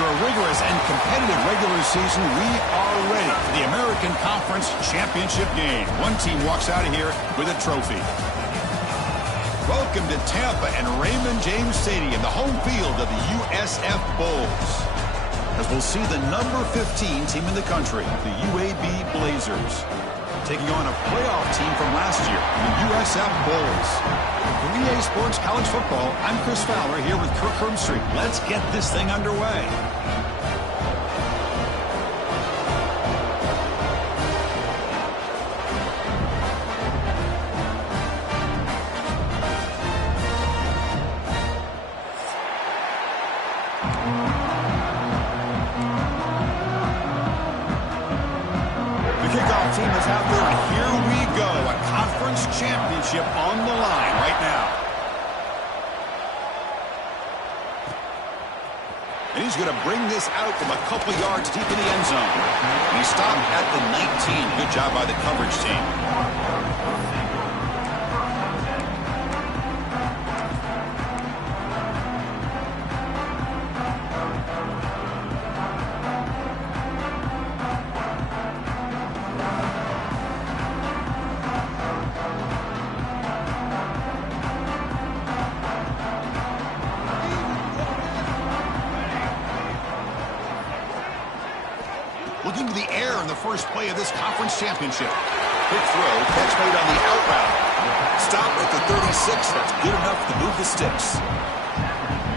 After a rigorous and competitive regular season, we are ready for the American Conference Championship game. One team walks out of here with a trophy. Welcome to Tampa and Raymond James Stadium, the home field of the USF Bulls. As we'll see the number 15 team in the country, the UAB Blazers, taking on a playoff team from last year, the USF Bulls. For EA Sports College Football, I'm Chris Fowler here with Kirk Hermstreet. Let's get this thing underway. Kickoff team is out there, and here we go. A conference championship on the line right now. And he's going to bring this out from a couple yards deep in the end zone. And he stopped at the 19. Good job by the coverage team. Looking to the air in the first play of this conference championship. Quick throw, catch made on the out route. Stop at the 36. That's good enough to move the sticks.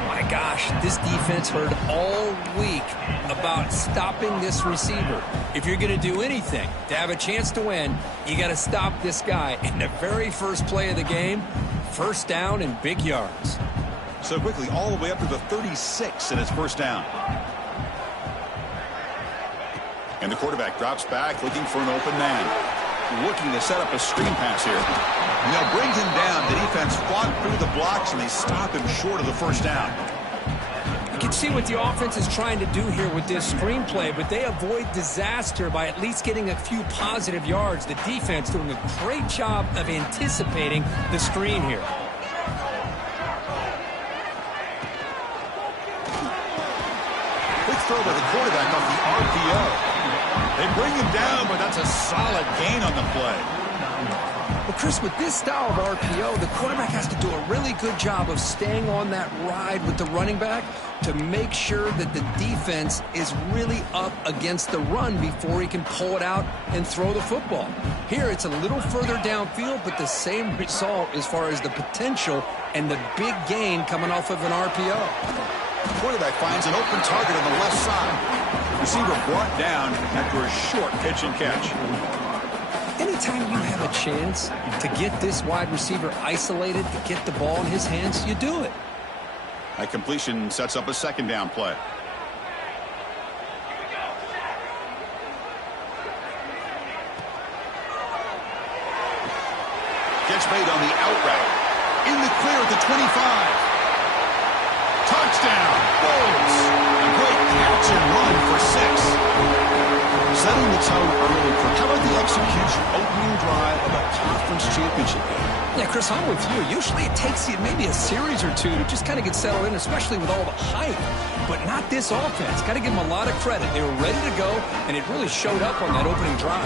My gosh, this defense heard all week about stopping this receiver. If you're going to do anything to have a chance to win, you got to stop this guy. In the very first play of the game, first down and big yards. So quickly, all the way up to the 36 in his first down. And the quarterback drops back, looking for an open man. Looking to set up a screen pass here. And they'll bring him down. The defense fought through the blocks, and they stop him short of the first down. You can see what the offense is trying to do here with this screenplay, but they avoid disaster by at least getting a few positive yards. The defense doing a great job of anticipating the screen here. Quick throw by the quarterback off the RPO. They bring him down, but that's a solid gain on the play. Well, Chris, with this style of RPO, the quarterback has to do a really good job of staying on that ride with the running back to make sure that the defense is really up against the run before he can pull it out and throw the football. Here, it's a little further downfield, but the same result as far as the potential and the big gain coming off of an RPO. Quarterback finds an open target on the left side. Receiver brought down after a short pitch and catch. Anytime you have a chance to get this wide receiver isolated, to get the ball in his hands, you do it. That completion sets up a second down play. Catch made on the out route. In the clear at the 25. Touchdown, Bulls. A great catch and run for 6. Setting the tone early. How about the execution? Opening drive of a conference championship game. Yeah, Chris, I'm with you. Usually it takes you maybe a series or two to just kind of get settled in, especially with all the hype. But not this offense. Got to give them a lot of credit. They were ready to go, and it really showed up on that opening drive.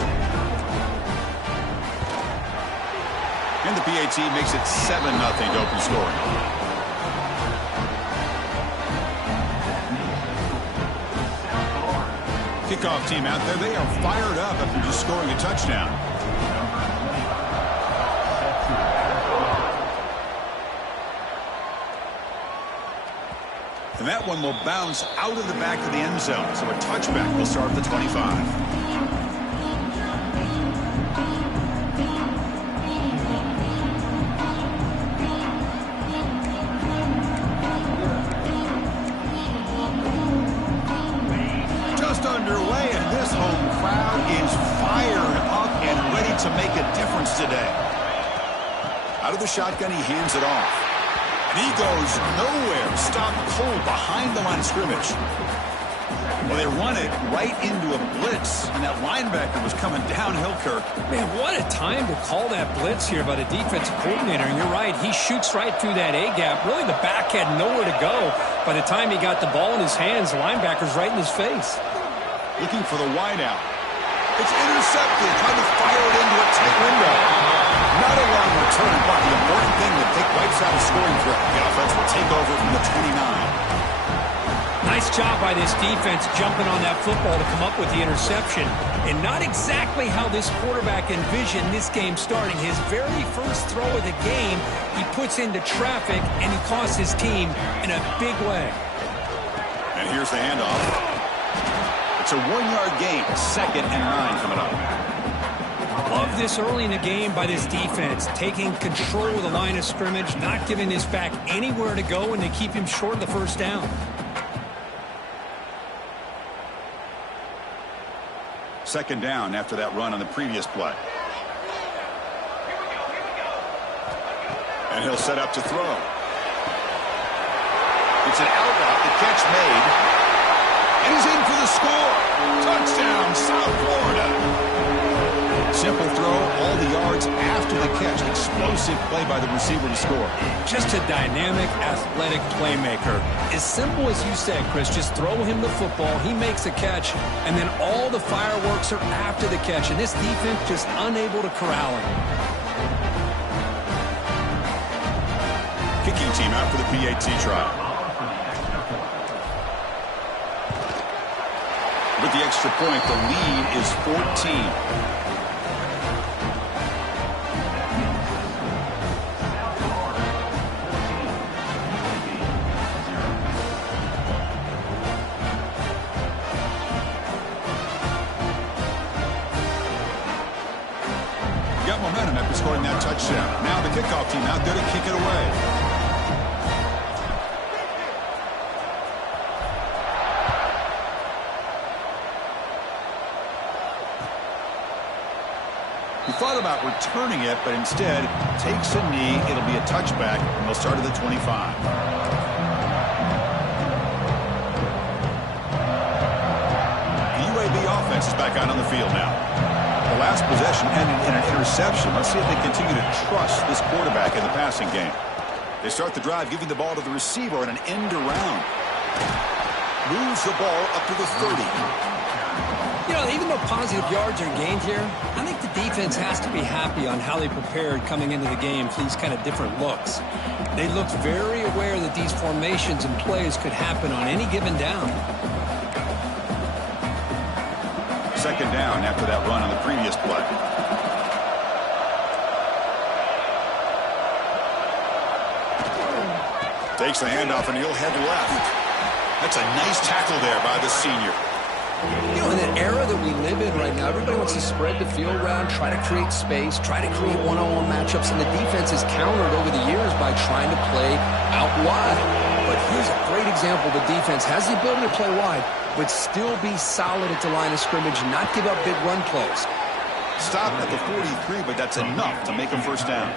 And the PAT makes it 7-0 to open scoring. Kickoff team out there, they are fired up after just scoring a touchdown. And that one will bounce out of the back of the end zone. So a touchback will start at the 25. Underway, and this home crowd is fired up and ready to make a difference today. Out of the shotgun, he hands it off. And he goes nowhere. Stopped cold behind the line of scrimmage. Well, they run it right into a blitz, and that linebacker was coming downhill, Kirk. Man, what a time to call that blitz here by the defensive coordinator. And you're right, he shoots right through that A-gap. Really, the back had nowhere to go. By the time he got the ball in his hands, the linebacker's right in his face. Looking for the wideout. It's intercepted, trying to fire it into a tight window. Not a long return, but the important thing that Dick wipes out a scoring threat. The offense will take over from the 29. Nice job by this defense jumping on that football to come up with the interception. And not exactly how this quarterback envisioned this game starting. His very first throw of the game, he puts into traffic, and he costs his team in a big way. And here's the handoff. It's a 1-yard gain, 2nd and 9 coming up. Love this early in the game by this defense, taking control of the line of scrimmage, not giving this back anywhere to go, and they keep him short of the first down. Second down after that run on the previous play. And he'll set up to throw. It's an out route, the catch made. And he's in for the score. Touchdown, South Florida. Simple throw, all the yards after the catch. Explosive play by the receiver to score. Just a dynamic, athletic playmaker. As simple as you said, Chris, just throw him the football, he makes a catch, and then all the fireworks are after the catch, and this defense just unable to corral him. Kicking team out for the PAT try. With the extra point, the lead is 14. Got momentum after scoring that touchdown. Now the kickoff team out there to kick it away. He thought about returning it, but instead takes a knee. It'll be a touchback, and they'll start at the 25. The UAB offense is back out on the field now. The last possession ended in an interception. Let's see if they continue to trust this quarterback in the passing game. They start the drive giving the ball to the receiver in an end around. Moves the ball up to the 30. You know, even though positive yards are gained here, I think the defense has to be happy on how they prepared coming into the game for these kind of different looks. They looked very aware that these formations and plays could happen on any given down. Second down after that run on the previous play. Takes the handoff and he'll head left. That's a nice tackle there by the senior. You know, in that era that we live in right now, everybody wants to spread the field around, try to create space, try to create one-on-one matchups, and the defense has countered over the years by trying to play out wide. But here's a great example. The defense has the ability to play wide, but still be solid at the line of scrimmage, not give up big run plays. Stop at the 43, but that's enough to make a first down.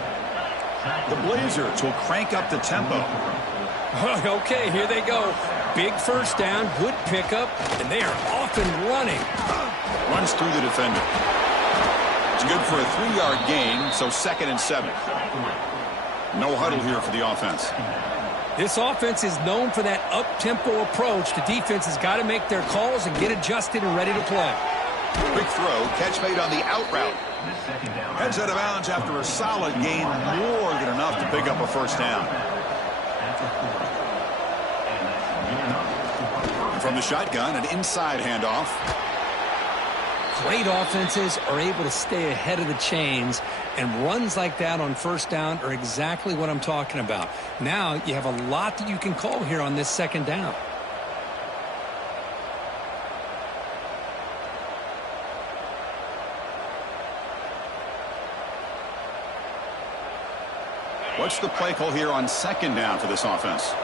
The Blazers will crank up the tempo. Okay, here they go. Big first down, good pickup, and they are off and running. Runs through the defender. It's good for a 3-yard gain, so 2nd and 7. No huddle here for the offense. This offense is known for that up-tempo approach. The defense has got to make their calls and get adjusted and ready to play. Quick throw, catch made on the out route. Heads out of bounds after a solid gain, more than enough to pick up a first down. From the shotgun, an inside handoff. Great offenses are able to stay ahead of the chains, and runs like that on first down are exactly what I'm talking about. Now you have a lot that you can call here on this second down. What's the play call here on second down for this offense?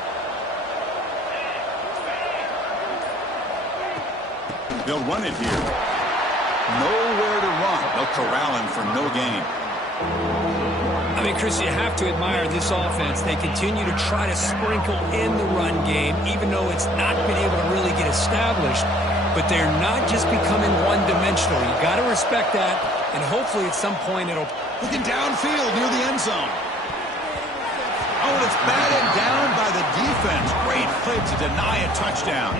They'll run it here. Nowhere to run. They'll corral him for no gain. I mean, Chris, you have to admire this offense. They continue to try to sprinkle in the run game, even though it's not been able to really get get established, but they're not just becoming one-dimensional. You got to respect that, and hopefully at some point it'll... Looking downfield near the end zone. Oh, and it's batted down by the defense. Great play to deny a touchdown.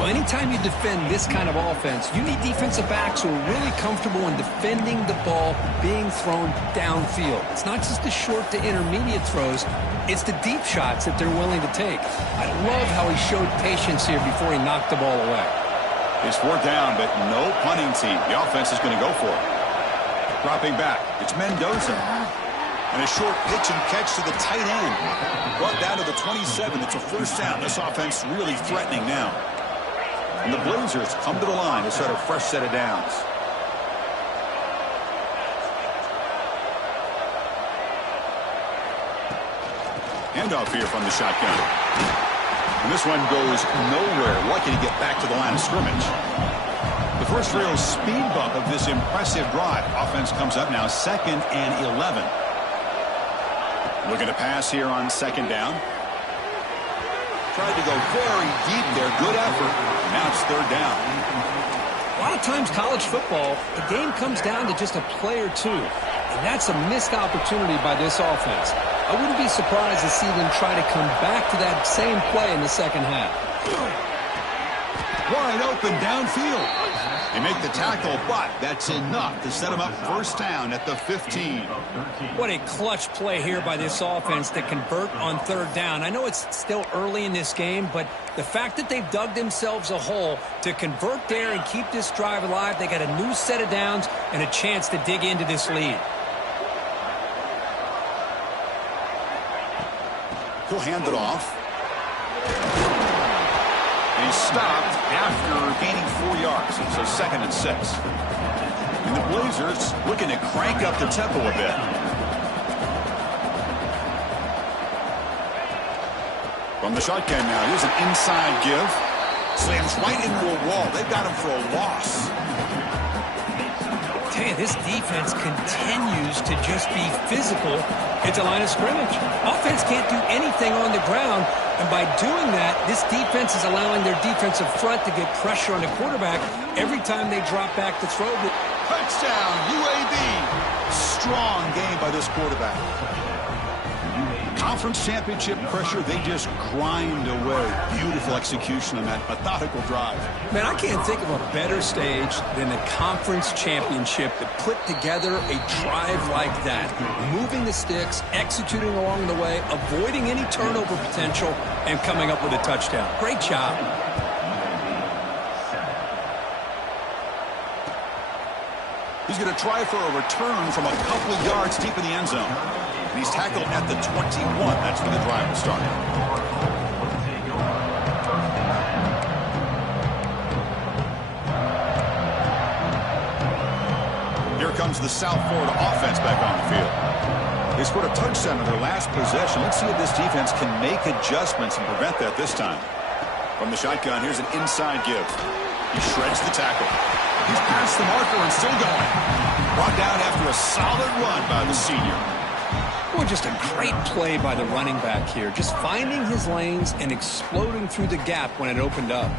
Well, anytime you defend this kind of offense, you need defensive backs who are really comfortable in defending the ball being thrown downfield. It's not just the short to intermediate throws, it's the deep shots that they're willing to take. I love how he showed patience here before he knocked the ball away. It's 4th down, but no punting team. The offense is going to go for it. Dropping back, it's Mendoza. And a short pitch and catch to the tight end. Brought down to the 27. It's a 1st down. This offense really threatening now. And the Blazers come to the line to start a fresh set of downs. Handoff here from the shotgun. And this one goes nowhere. Lucky to get back to the line of scrimmage. The first real speed bump of this impressive drive. Offense comes up now 2nd and 11. Looking to pass here on 2nd down. Tried to go very deep there. Good effort. Now it's 3rd down. A lot of times college football, the game comes down to just a play or two. And that's a missed opportunity by this offense. I wouldn't be surprised to see them try to come back to that same play in the second half. Wide open downfield. They make the tackle, but that's enough to set them up 1st down at the 15. What a clutch play here by this offense to convert on 3rd down. I know it's still early in this game, but the fact that they've dug themselves a hole to convert there and keep this drive alive, they got a new set of downs and a chance to dig into this lead. He'll hand it off. And he's stopped after gaining 4 yards. So 2nd and 6. And the Blazers looking to crank up the tempo a bit. From the shotgun now, here's an inside give. Slams right into a wall. They've got him for a loss. Tell you, this defense continues to just be physical at the line of scrimmage. Offense can't do anything on the ground, and by doing that, this defense is allowing their defensive front to get pressure on the quarterback every time they drop back to throw. Touchdown, UAB. Strong game by this quarterback. Conference championship pressure, they just grind away. Beautiful execution on that methodical drive. Man, I can't think of a better stage than the conference championship to put together a drive like that. Moving the sticks, executing along the way, avoiding any turnover potential, and coming up with a touchdown. Great job. He's going to try for a return from a couple yards deep in the end zone. And he's tackled at the 21. That's where the drive will start. Here comes the South Florida offense back on the field. They scored a touchdown in their last possession. Let's see if this defense can make adjustments and prevent that this time. From the shotgun, here's an inside give. He shreds the tackle. He's past the marker and still going. Brought down after a solid run by the senior. Well, just a great play by the running back here. Just finding his lanes and exploding through the gap when it opened up.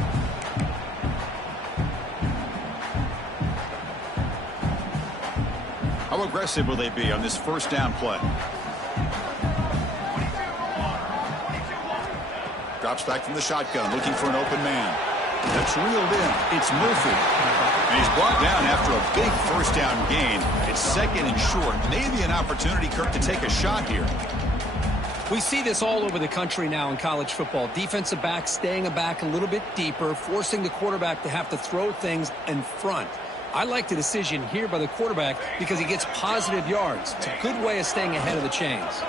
How aggressive will they be on this 1st down play? Drops back from the shotgun, looking for an open man. That's reeled in. It's Murphy. And he's brought down after a big 1st down gain. It's 2nd and short. Maybe an opportunity, Kirk, to take a shot here. We see this all over the country now in college football. Defensive backs staying back a little bit deeper, forcing the quarterback to have to throw things in front. I like the decision here by the quarterback because he gets positive yards. It's a good way of staying ahead of the chains.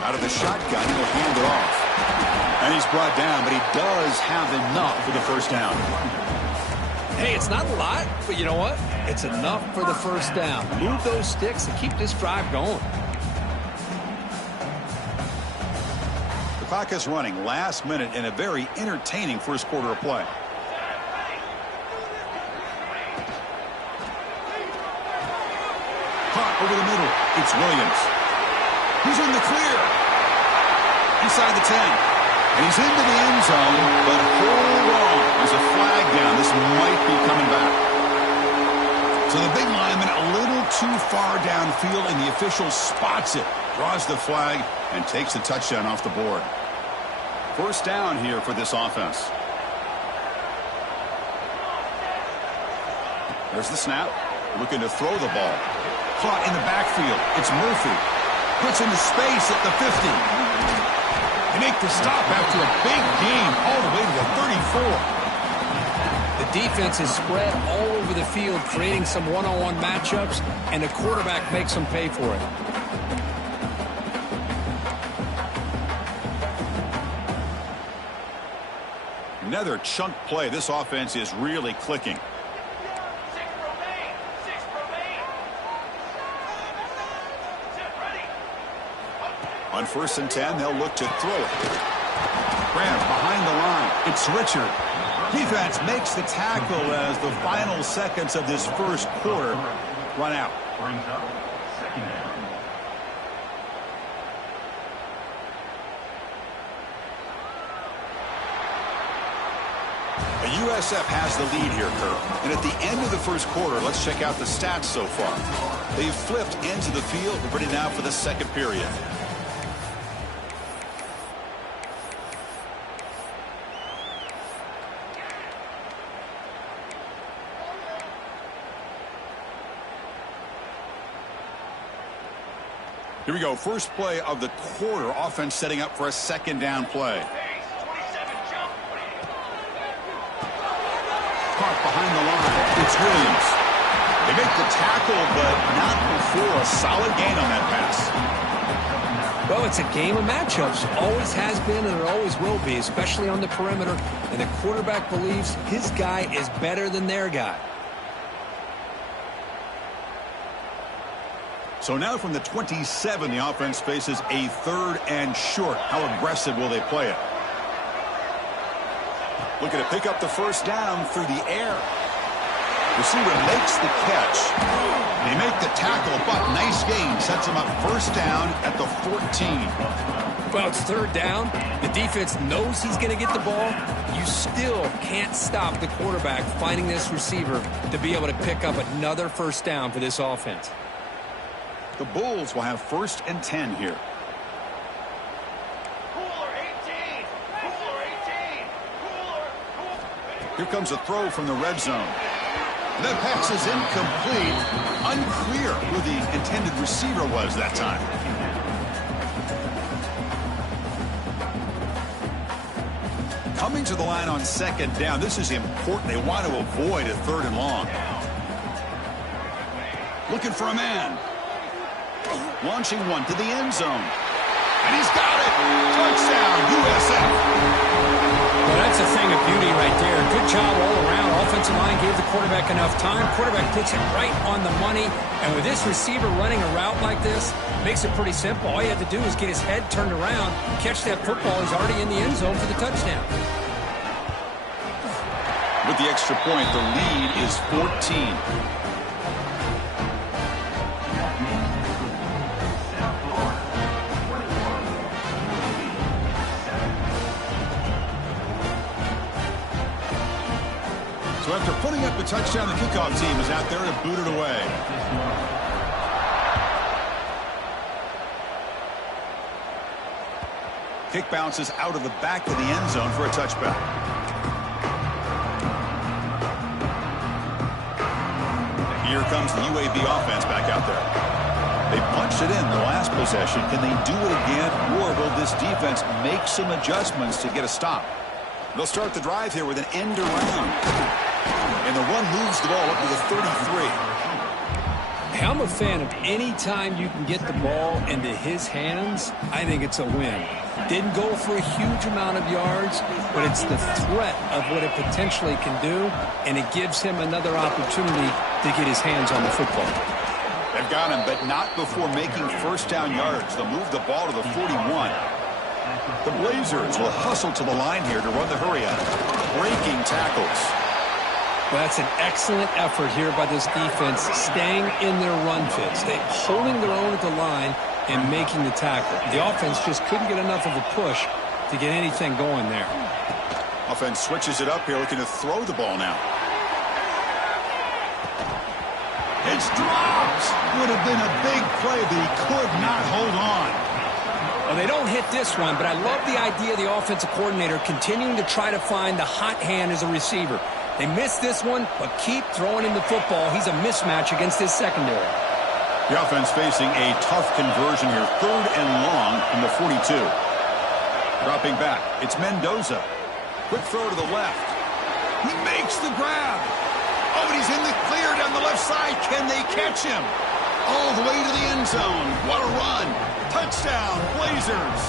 Out of the shotgun, he'll hand it off. And he's brought down, but he does have enough for the 1st down. Hey, it's not a lot, but you know what? It's enough for the 1st down. Move those sticks and keep this drive going. The clock is running last minute in a very entertaining 1st quarter of play. Caught over the middle. It's Williams. He's in the clear. Inside the 10. And he's into the end zone, but hold on. There's a might be coming back. So the big lineman a little too far downfield, and the official spots it, draws the flag, and takes the touchdown off the board. First down here for this offense. There's the snap. Looking to throw the ball. Caught in the backfield. It's Murphy. Puts into space at the 50. They make the stop after a big gain all the way to the 34. The defense is spread all over the field, creating some one-on-one matchups, and the quarterback makes them pay for it. Another chunk play. This offense is really clicking. On 1st and 10, they'll look to throw it. Grab behind the line. It's Richard. Defense makes the tackle as the final seconds of this first quarter run out. The USF has the lead here, Kirk. And at the end of the first quarter, let's check out the stats so far. They've flipped into the field. We're ready now for the second period. Here we go. First play of the quarter. Offense setting up for a second down play. Caught behind the line. It's Williams. They make the tackle, but not before a solid gain on that pass. Well, it's a game of matchups. Always has been, and it always will be, especially on the perimeter. And the quarterback believes his guy is better than their guy. So now from the 27, the offense faces a 3rd and short. How aggressive will they play it? Looking to pick up the first down through the air. Receiver makes the catch. They make the tackle, but nice gain. Sets him up first down at the 14. Well, it's 3rd down. The defense knows he's going to get the ball. You still can't stop the quarterback finding this receiver to be able to pick up another first down for this offense. The Bulls will have 1st and 10 here. Here comes a throw from the red zone. That pass is incomplete. Unclear who the intended receiver was that time. Coming to the line on 2nd down. This is important. They want to avoid a 3rd and long. Looking for a man. Launching one to the end zone. And he's got it. Touchdown, USF. Well, that's a thing of beauty right there. Good job all around. Offensive line gave the quarterback enough time. Quarterback puts it right on the money. And with this receiver running a route like this, makes it pretty simple. All you have to do is get his head turned around, catch that football. He's already in the end zone for the touchdown. With the extra point, the lead is 14. So after putting up the touchdown, the kickoff team is out there to boot it away. Kick bounces out of the back of the end zone for a touchback. Here comes the UAB offense back out there. They punched it in the last possession. Can they do it again, or will this defense make some adjustments to get a stop? They'll start the drive here with an end around. And the run moves the ball up to the 33. I'm a fan of any time you can get the ball into his hands. I think it's a win. Didn't go for a huge amount of yards, but it's the threat of what it potentially can do, and it gives him another opportunity to get his hands on the football. They've got him, but not before making first down yards. They'll move the ball to the 41. The Blazers will hustle to the line here to run the hurry out. Breaking tackles. Well, that's an excellent effort here by this defense, staying in their run fits. They're holding their own at the line and making the tackle. The offense just couldn't get enough of a push to get anything going there. Offense switches it up here, looking to throw the ball now. It's dropped. Would have been a big play, but he could not hold on. Well, they don't hit this one, but I love the idea of the offensive coordinator continuing to try to find the hot hand as a receiver. They missed this one, but keep throwing him the football. He's a mismatch against his secondary. The offense facing a tough conversion here. 3rd and long from the 42. Dropping back, it's Mendoza. Quick throw to the left. He makes the grab. Oh, and he's in the clear down the left side. Can they catch him? All the way to the end zone. What a run. Touchdown, Blazers.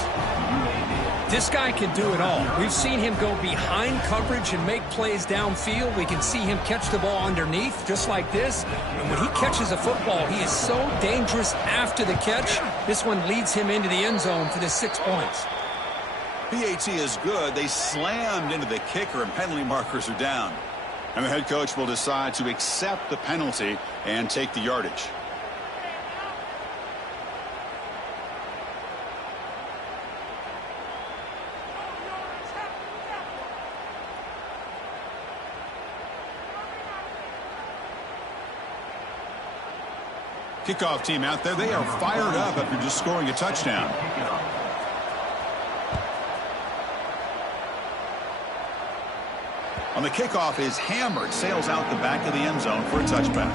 This guy can do it all. We've seen him go behind coverage and make plays downfield. We can see him catch the ball underneath, just like this. And when he catches a football, he is so dangerous after the catch. This one leads him into the end zone for the 6 points. PAT is good. They slammed into the kicker, and penalty markers are down. And the head coach will decide to accept the penalty and take the yardage. Kickoff team out there. They are fired up after just scoring a touchdown. On the kickoff is hammered. Sails out the back of the end zone for a touchback.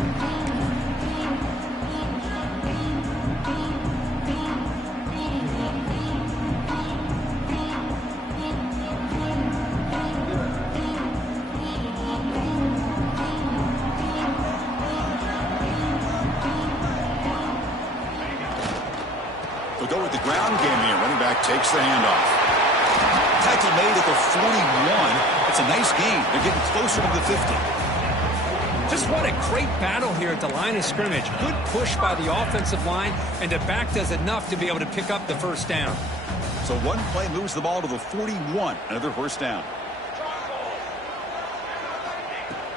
They'll go with the ground game here. Running back takes the handoff. Tackle made at the 41. It's a nice gain. They're getting closer to the 50. Just what a great battle here at the line of scrimmage. Good push by the offensive line, and the back does enough to be able to pick up the first down. So one play moves the ball to the 41. Another first down.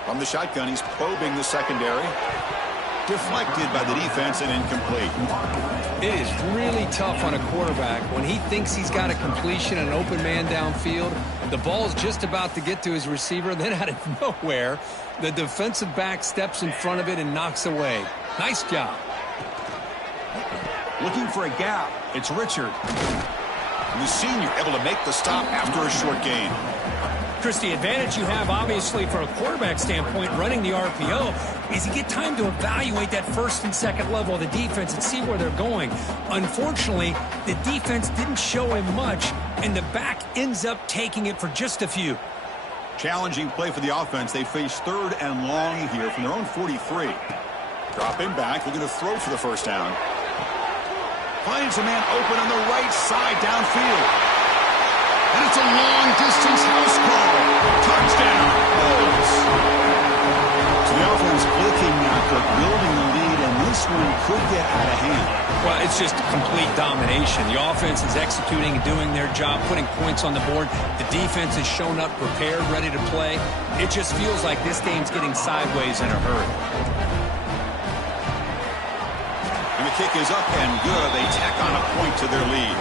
From the shotgun, he's probing the secondary. Deflected by the defense and incomplete. It is really tough on a quarterback when he thinks he's got a completion and an open man downfield. The ball's just about to get to his receiver. Then out of nowhere, the defensive back steps in front of it and knocks away. Nice job. Looking for a gap. It's Richard. And the senior able to make the stop after a short gain. Chris, the advantage you have, obviously, from a quarterback standpoint, running the RPO, is you get time to evaluate that first and second level of the defense and see where they're going. Unfortunately, the defense didn't show him much, and the back ends up taking it for just a few. Challenging play for the offense. They face 3rd and long here from their own 43. Dropping back, looking to throw for the first down. Finds a man open on the right side downfield. And it's a long-distance house call. Touchdown, Bulls. So the offense clicking now, building the lead, and this one could get out of hand. Well, it's just complete domination. The offense is executing and doing their job, putting points on the board. The defense has shown up prepared, ready to play. It just feels like this game's getting sideways in a hurry. And the kick is up and good. They tack on a point to their lead.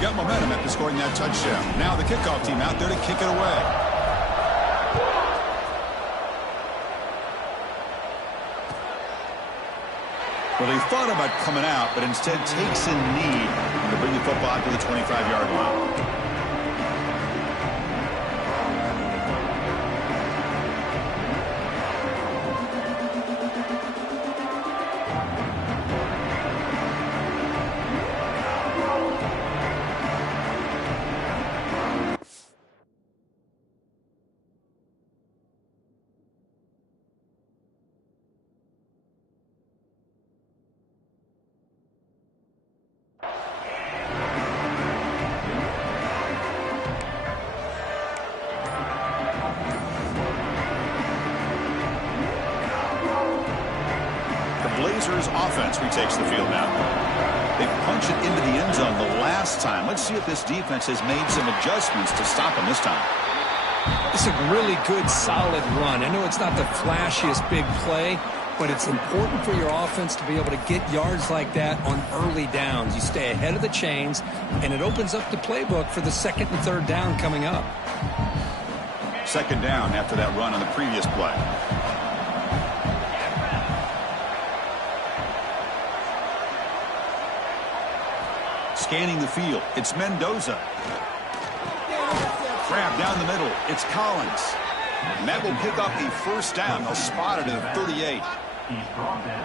Got momentum after scoring that touchdown. Now the kickoff team out there to kick it away. Well, they thought about coming out, but instead takes a knee to bring the football out to the 25-yard line. Blazers offense retakes the field now. They punch it into the end zone the last time. Let's see if this defense has made some adjustments to stop them this time. It's a really good, solid run. I know it's not the flashiest big play, but it's important for your offense to be able to get yards like that on early downs. You stay ahead of the chains, and it opens up the playbook for the 2nd and 3rd down coming up. Second down after that run on the previous play. Scanning the field, it's Mendoza. Grab down the middle, it's Collins. And that will pick up a first down. They'll spot it at 38.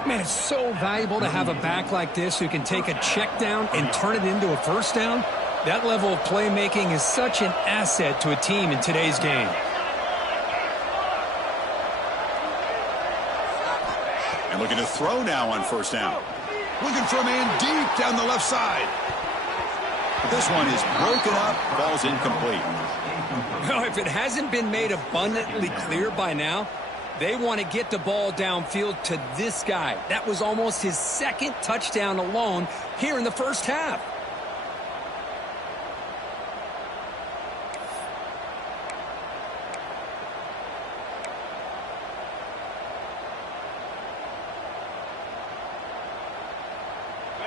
Man, it's so valuable to have a back like this who can take a check down and turn it into a first down. That level of playmaking is such an asset to a team in today's game. And looking to throw now on first down. Looking for a man deep down the left side. But this one is broken up, ball's incomplete. Well, if it hasn't been made abundantly clear by now, they want to get the ball downfield to this guy. That was almost his second touchdown alone here in the first half.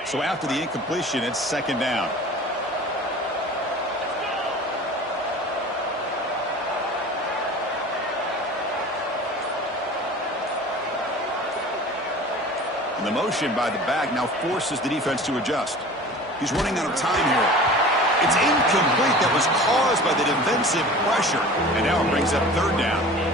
So after the incompletion, it's second down. And the motion by the back now forces the defense to adjust. He's running out of time here. It's incomplete. That was caused by the defensive pressure. And now it brings up third down.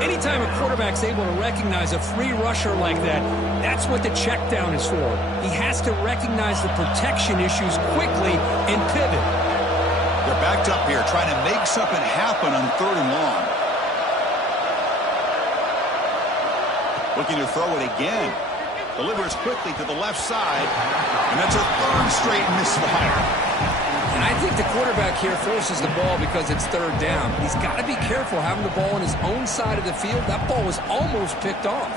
Anytime a quarterback's able to recognize a free rusher like that, that's what the check down is for. He has to recognize the protection issues quickly and pivot. They're backed up here trying to make something happen on third and long. Looking to throw it again. Delivers quickly to the left side. And that's a third straight misfire. And I think the quarterback here forces the ball because it's third down. He's got to be careful having the ball on his own side of the field. That ball was almost picked off.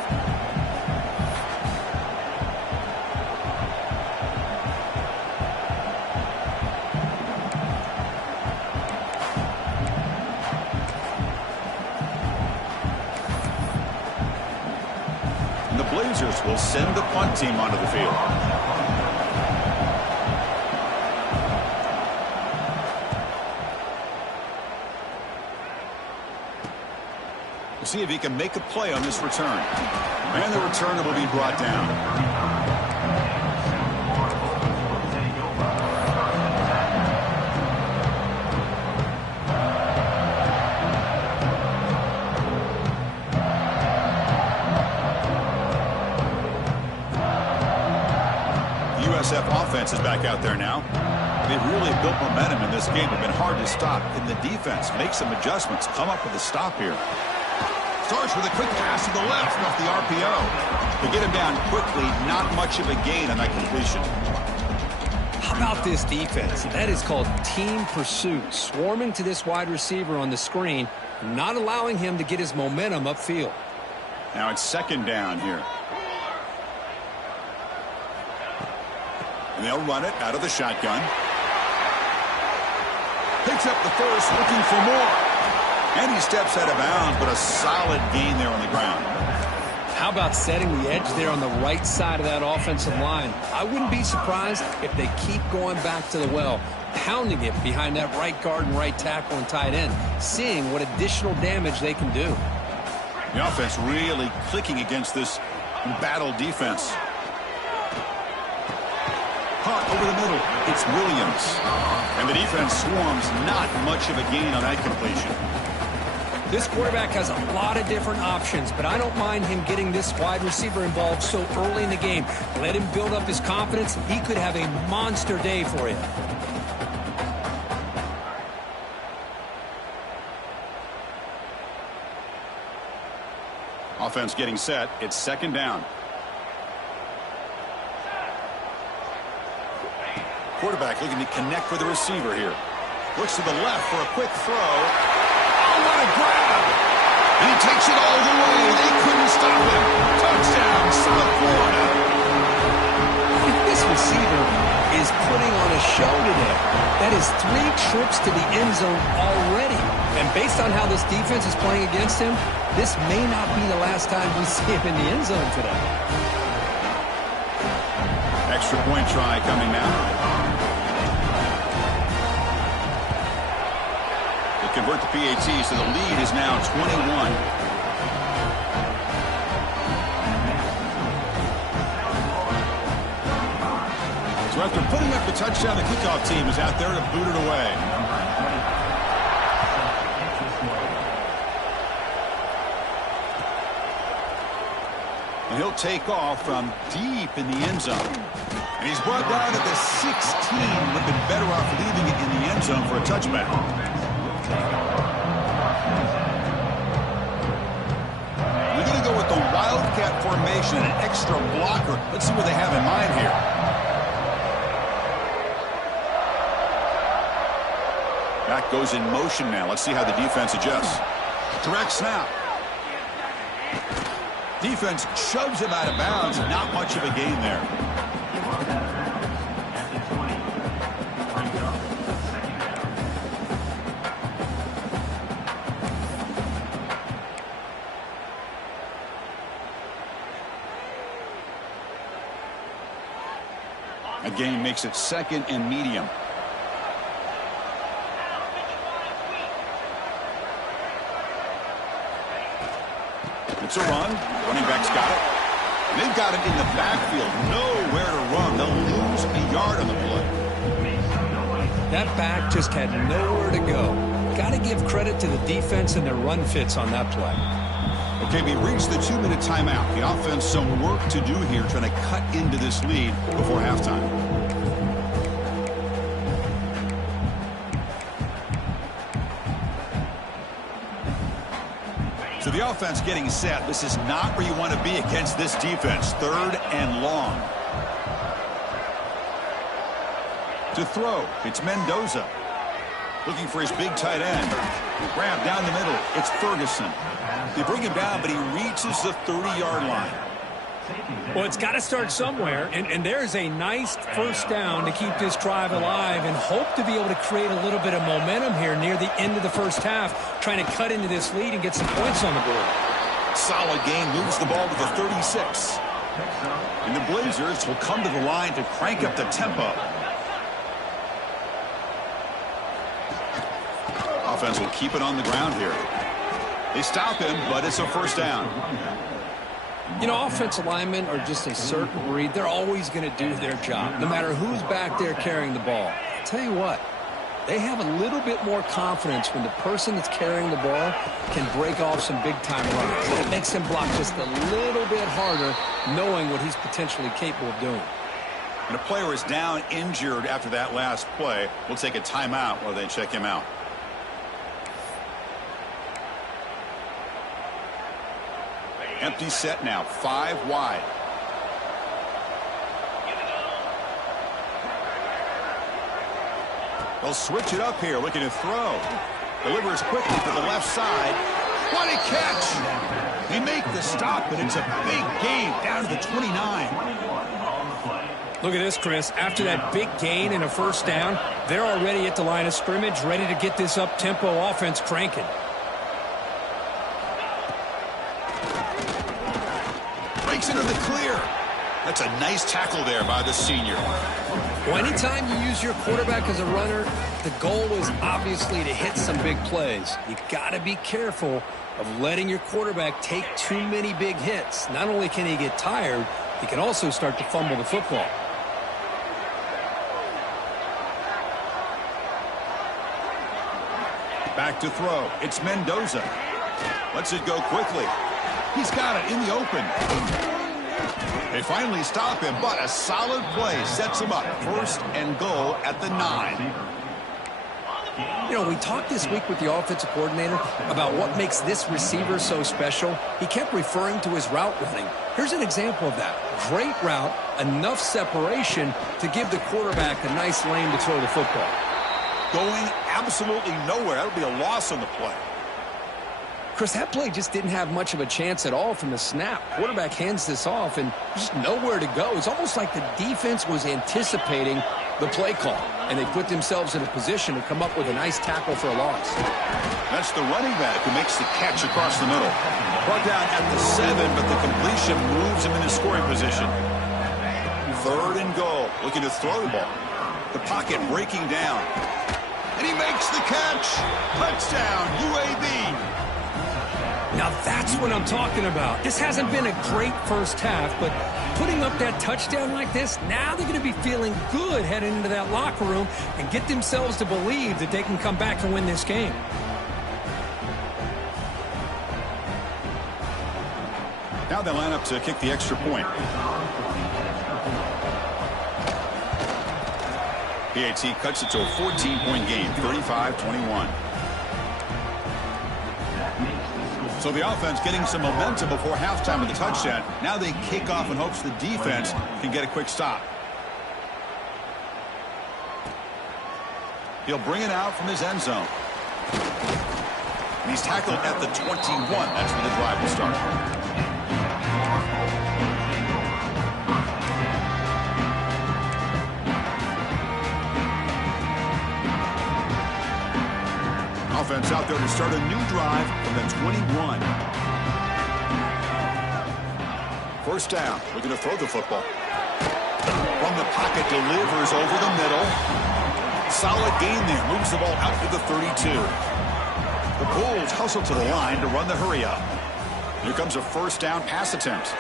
And the Blazers will send the punt team onto the field. See if he can make a play on this return. And the returner will be brought down. The USF offense is back out there now. They've really built momentum in this game. It's been hard to stop. And the defense make some adjustments, come up with a stop here. Starts with a quick pass to the left off the RPO. To get him down quickly, not much of a gain on that completion. How about this defense? That is called team pursuit. Swarming to this wide receiver on the screen, not allowing him to get his momentum upfield. Now it's second down here. And they'll run it out of the shotgun. Picks up the first, looking for more. And he steps out of bounds, but a solid gain there on the ground. How about setting the edge there on the right side of that offensive line? I wouldn't be surprised if they keep going back to the well, pounding it behind that right guard and right tackle and tight end, seeing what additional damage they can do. The offense really clicking against this battle defense. Caught over the middle. It's Williams. And the defense swarms, not much of a gain on that completion. This quarterback has a lot of different options, but I don't mind him getting this wide receiver involved so early in the game. Let him build up his confidence. He could have a monster day for you. Offense getting set. It's second down. Quarterback looking to connect with the receiver here. Looks to the left for a quick throw. Oh, what a grab! And he takes it all the way. They couldn't stop him. Touchdown, South Florida. This receiver is putting on a show today. That is 3 trips to the end zone already. And based on how this defense is playing against him, this may not be the last time we see him in the end zone today. Extra point try coming now. convert the PAT, so the lead is now 21. So after putting up the touchdown, the kickoff team is out there to boot it away. And he'll take off from deep in the end zone. And he's brought down at the 16. Would have been better off leaving it in the end zone for a touchback. We're going to go with the Wildcat formation and an extra blocker. Let's see what they have in mind here. Back goes in motion now. Let's see how the defense adjusts. Direct snap. Defense shoves him out of bounds. Not much of a gain there. A gain makes it 2nd and medium. It's a run. Running back's got it. And they've got it in the backfield. Nowhere to run. They'll lose a yard on the play. That back just had nowhere to go. Got to give credit to the defense and their run fits on that play. Okay, we reached the 2-minute timeout. The offense some work to do here, trying to cut into this lead before halftime. So the offense getting set. This is not where you want to be against this defense. 3rd and long. To throw, it's Mendoza. Looking for his big tight end. Grab down the middle. It's Ferguson. They bring him down, but he reaches the 30-yard line. Well, it's got to start somewhere, and there's a nice first down to keep this drive alive and hope to be able to create a little bit of momentum here near the end of the first half, trying to cut into this lead and get some points on the board. Solid gain, moves the ball to the 36. And the Blazers will come to the line to crank up the tempo. Offense will keep it on the ground here. They stop him, but it's a first down. You know, offensive linemen are just a certain breed. They're always going to do their job, no matter who's back there carrying the ball. I'll tell you what, they have a little bit more confidence when the person that's carrying the ball can break off some big-time runs. It makes them block just a little bit harder, knowing what he's potentially capable of doing. And a player is down injured after that last play. We'll take a timeout while they check him out. Empty set now, 5 wide. They'll switch it up here, looking to throw. Delivers quickly to the left side. What a catch! They make the stop, but it's a big gain down to the 29. Look at this, Chris. After that big gain and a first down, they're already at the line of scrimmage, ready to get this up-tempo offense cranking. Into the clear. That's a nice tackle there by the senior. Well, anytime you use your quarterback as a runner, the goal is obviously to hit some big plays. You got to be careful of letting your quarterback take too many big hits. Not only can he get tired, he can also start to fumble the football. Back to throw. It's Mendoza. Lets it go quickly. He's got it in the open. They finally stop him, but a solid play sets him up. 1st and goal at the 9. You know, we talked this week with the offensive coordinator about what makes this receiver so special. He kept referring to his route running. Here's an example of that. Great route, enough separation to give the quarterback a nice lane to throw the football. Going absolutely nowhere. That'll be a loss on the play. Chris, that play just didn't have much of a chance at all from the snap. Quarterback hands this off, and just nowhere to go. It's almost like the defense was anticipating the play call, and they put themselves in a position to come up with a nice tackle for a loss. That's the running back who makes the catch across the middle. Brought down at the 7, but the completion moves him into scoring position. 3rd and goal, looking to throw the ball. The pocket breaking down. And he makes the catch. Touchdown, UAB. Now that's what I'm talking about. This hasn't been a great first half, but putting up that touchdown like this, now they're going to be feeling good heading into that locker room and get themselves to believe that they can come back and win this game. Now they line up to kick the extra point. PAT cuts it to a 14-point game, 35-21. So the offense getting some momentum before halftime with the touchdown. Now they kick off in hopes the defense can get a quick stop. He'll bring it out from his end zone. And he's tackled at the 21. That's where the drive will start. Offense out there to start a new drive from the 21. First down. Looking to throw the football. From the pocket, delivers over the middle. Solid gain there. Moves the ball out to the 32. The Bulls hustle to the line to run the hurry up. Here comes a first down pass attempt.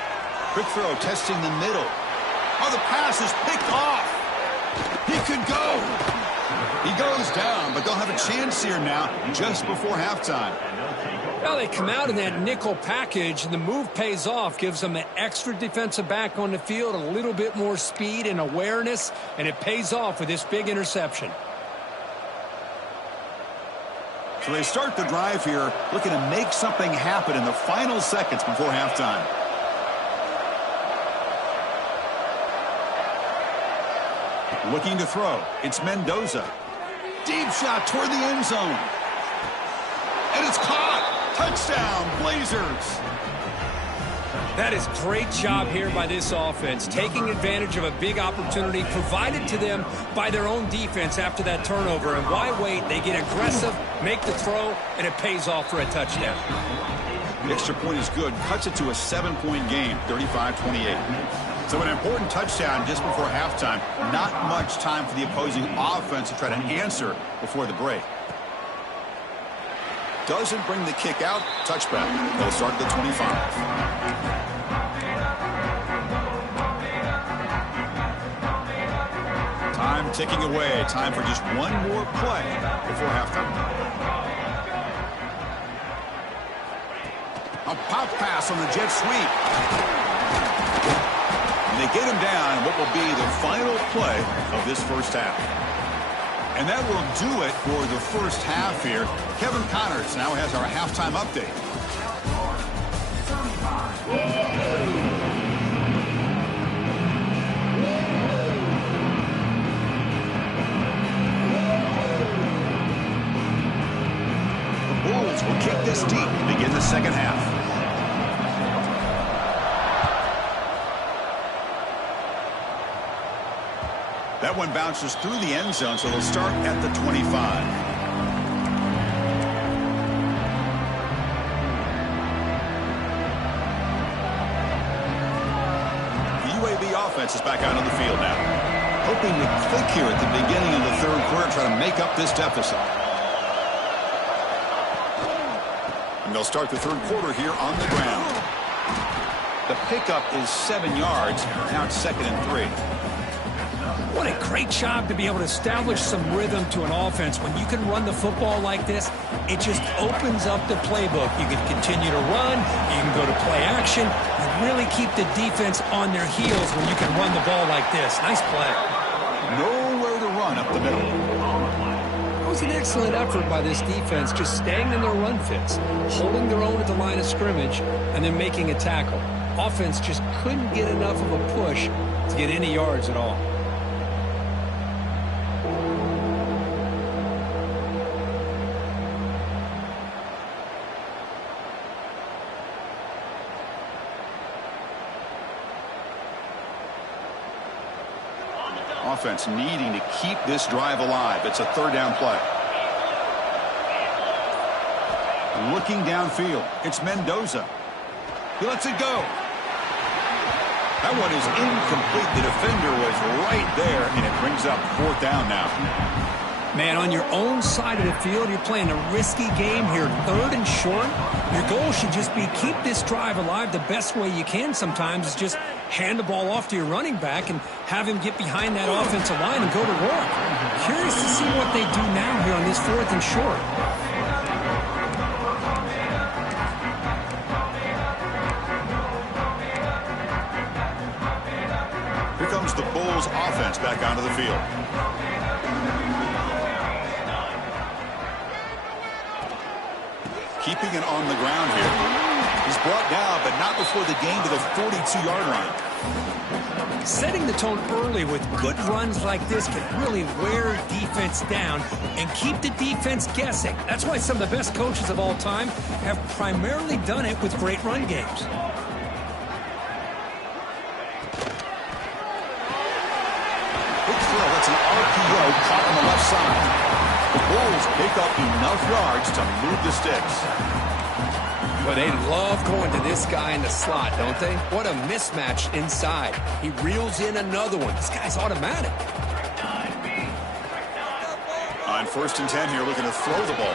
Quick throw testing the middle. Oh, the pass is picked off. He could go. He goes down, but they'll have a chance here now just before halftime. Well, they come out in that nickel package, and the move pays off, gives them an extra defensive back on the field, a little bit more speed and awareness, and it pays off with this big interception. So they start the drive here, looking to make something happen in the final seconds before halftime. Looking to throw. It's Mendoza. Deep shot toward the end zone. And it's caught. Touchdown, Blazers. That is great job here by this offense, taking advantage of a big opportunity provided to them by their own defense after that turnover. And why wait? They get aggressive, make the throw, and it pays off for a touchdown. The extra point is good. Cuts it to a 7-point game, 35-28. So an important touchdown just before halftime. Not much time for the opposing offense to try to answer before the break. Doesn't bring the kick out. Touchback. They'll start at the 25. Time ticking away. Time for just one more play before halftime. A pop pass on the jet sweep. And they get him down in what will be the final play of this first half. And that will do it for the first half here. Kevin Connors now has our halftime update. The Bulls will kick this deep to begin the second half. That one bounces through the end zone, so they'll start at the 25. The UAB offense is back out on the field now. Hoping to click here at the beginning of the third quarter, try to make up this deficit. And they'll start the third quarter here on the ground. The pickup is 7 yards. Now it's 2nd and 3. What a great job to be able to establish some rhythm to an offense. When you can run the football like this, it just opens up the playbook. You can continue to run, you can go to play action, and really keep the defense on their heels when you can run the ball like this. Nice play. Nowhere to run up the middle. It was an excellent effort by this defense, just staying in their run fits, holding their own at the line of scrimmage, and then making a tackle. Offense just couldn't get enough of a push to get any yards at all. Offense needing to keep this drive alive. It's a third down play. Looking downfield. It's Mendoza. He lets it go. That one is incomplete. The defender was right there, and it brings up fourth down now. Man, on your own side of the field, you're playing a risky game here, 3rd and short. Your goal should just be keep this drive alive the best way you can sometimes is just hand the ball off to your running back and have him get behind that offensive line and go to work. Curious to see what they do now here on this 4th and short. Here comes the Bulls offense back onto the field. Keeping it on the ground here. He's brought down, but not before the gain to the 42-yard line. Setting the tone early with good runs like this can really wear defense down and keep the defense guessing. That's why some of the best coaches of all time have primarily done it with great run games. Quick throw. That's an RPO caught on the left side. The Bulls pick up enough yards to move the sticks. But they love going to this guy in the slot, don't they? What a mismatch inside. He reels in another one. This guy's automatic. On 1st and 10 here, looking to throw the ball.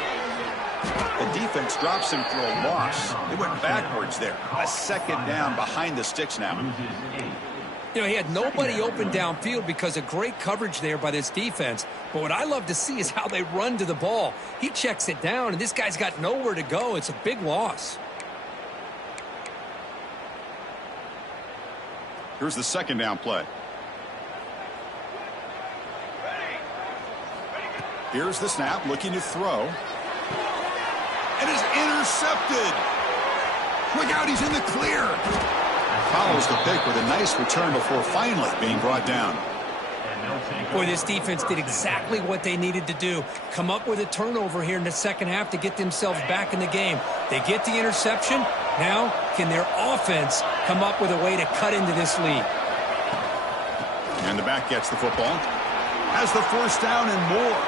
The defense drops him for a loss. They went backwards there. A 2nd down behind the sticks now. You know, he had nobody open downfield because of great coverage there by this defense. But what I love to see is how they run to the ball. He checks it down, and this guy's got nowhere to go. It's a big loss. Here's the 2nd down play. Here's the snap, looking to throw. And is intercepted. Look out, he's in the clear. Follows the pick with a nice return before finally being brought down. Boy, this defense did exactly what they needed to do. Come up with a turnover here in the 2nd half to get themselves back in the game. They get the interception. Now, can their offense come up with a way to cut into this lead? And the back gets the football. Has the 1st down and more.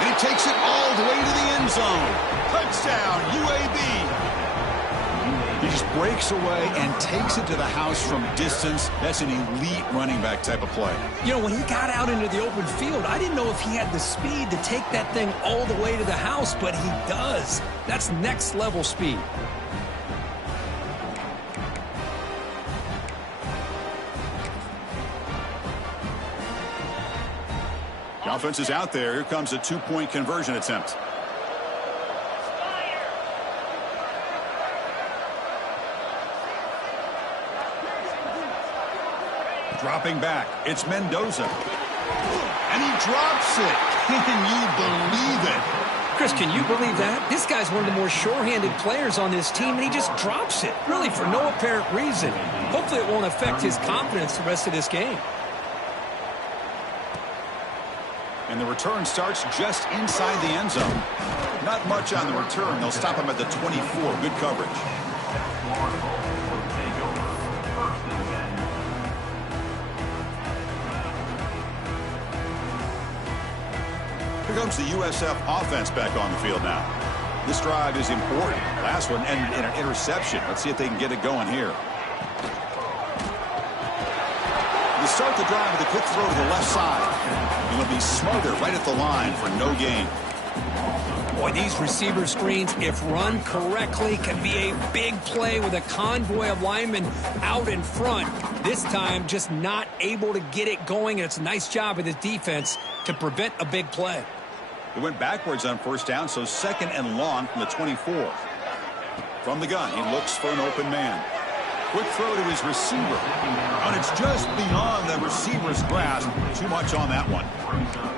And he takes it all the way to the end zone. Touchdown, UAB. He just breaks away and takes it to the house from distance. That's an elite running back type of play. You know, when he got out into the open field, I didn't know if he had the speed to take that thing all the way to the house, but he does. That's next level speed. The offense is out there. Here comes a 2-point conversion attempt. Dropping back, it's Mendoza. And he drops it. Can you believe it? Chris, can you believe that? This guy's one of the more sure-handed players on this team, and he just drops it, really for no apparent reason. Hopefully it won't affect his confidence the rest of this game. And the return starts just inside the end zone. Not much on the return. They'll stop him at the 24. Good coverage. Here comes the USF offense back on the field now. This drive is important. Last one ended in an interception. Let's see if they can get it going here. They start the drive with a quick throw to the left side. It'll be smothered right at the line for no gain. Boy, these receiver screens, if run correctly, can be a big play with a convoy of linemen out in front. This time, just not able to get it going, and it's a nice job of the defense to prevent a big play. It went backwards on 1st down, so 2nd and long from the 24. From the gun, he looks for an open man. Quick throw to his receiver. And it's just beyond the receiver's grasp. Too much on that one.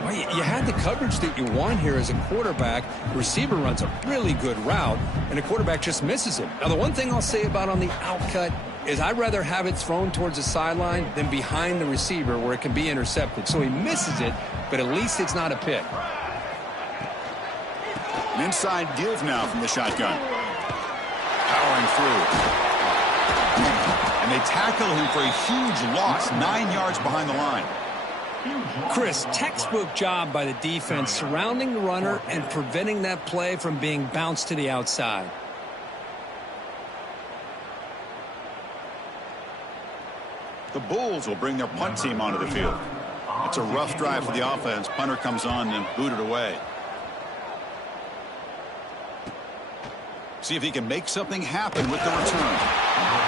Well, you had the coverage that you want here as a quarterback. Receiver runs a really good route, and the quarterback just misses it. Now, the one thing I'll say about on the outcut is I'd rather have it thrown towards the sideline than behind the receiver where it can be intercepted. So he misses it, but at least it's not a pick. An inside give now from the shotgun. Powering through. And they tackle him for a huge loss, 9 yards behind the line. Chris, textbook job by the defense surrounding the runner and preventing that play from being bounced to the outside. The Bulls will bring their punt team onto the field. It's a rough drive for the offense. Punter comes on and booted away. See if he can make something happen with the return.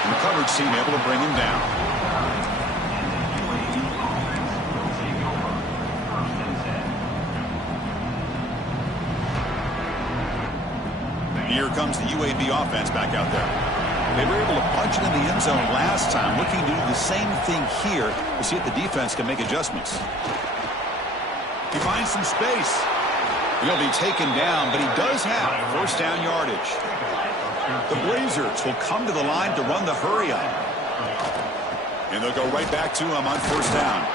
And the coverage team able to bring him down. Here comes the UAB offense back out there. They were able to punch it in the end zone last time, looking to do the same thing here to see if the defense can make adjustments. He finds some space. He'll be taken down, but he does have first down yardage. The Blazers will come to the line to run the hurry up. And they'll go right back to him on first down.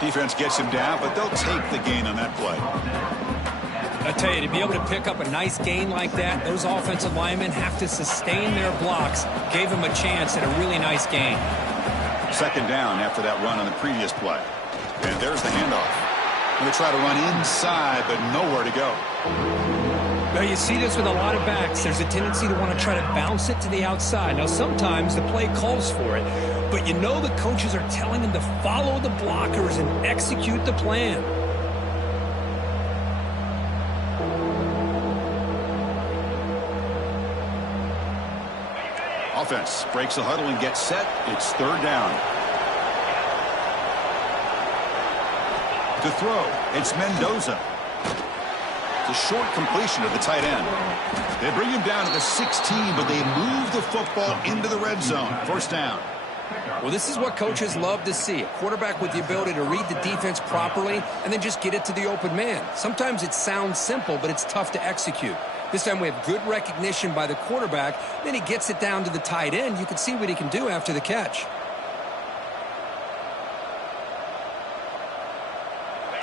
Defense gets him down, but they'll take the gain on that play. I tell you, to be able to pick up a nice gain like that, those offensive linemen have to sustain their blocks. Gave him a chance at a really nice gain. Second down after that run on the previous play. And there's the handoff. Going to try to run inside, but nowhere to go. Now, you see this with a lot of backs. There's a tendency to want to try to bounce it to the outside. Now, sometimes the play calls for it, but you know the coaches are telling them to follow the blockers and execute the plan. Offense breaks the huddle and gets set. It's third down. To throw, it's Mendoza. It's a short completion of the tight end. They bring him down to the 16, but they move the football into the red zone. First down. Well, this is what coaches love to see. A quarterback with the ability to read the defense properly and then just get it to the open man. Sometimes it sounds simple, but it's tough to execute. This time we have good recognition by the quarterback. Then he gets it down to the tight end. You can see what he can do after the catch.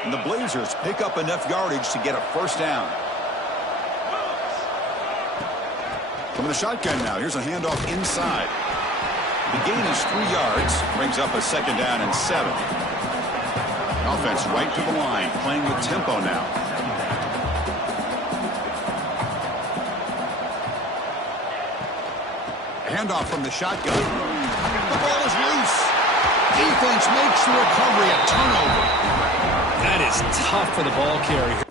And the Blazers pick up enough yardage to get a first down. From the shotgun now, here's a handoff inside. The gain is 3 yards, brings up a second down and 7. Offense right to the line, playing with tempo now. Handoff from the shotgun. The ball is loose. Defense makes the recovery, a turnover. That is tough for the ball carrier.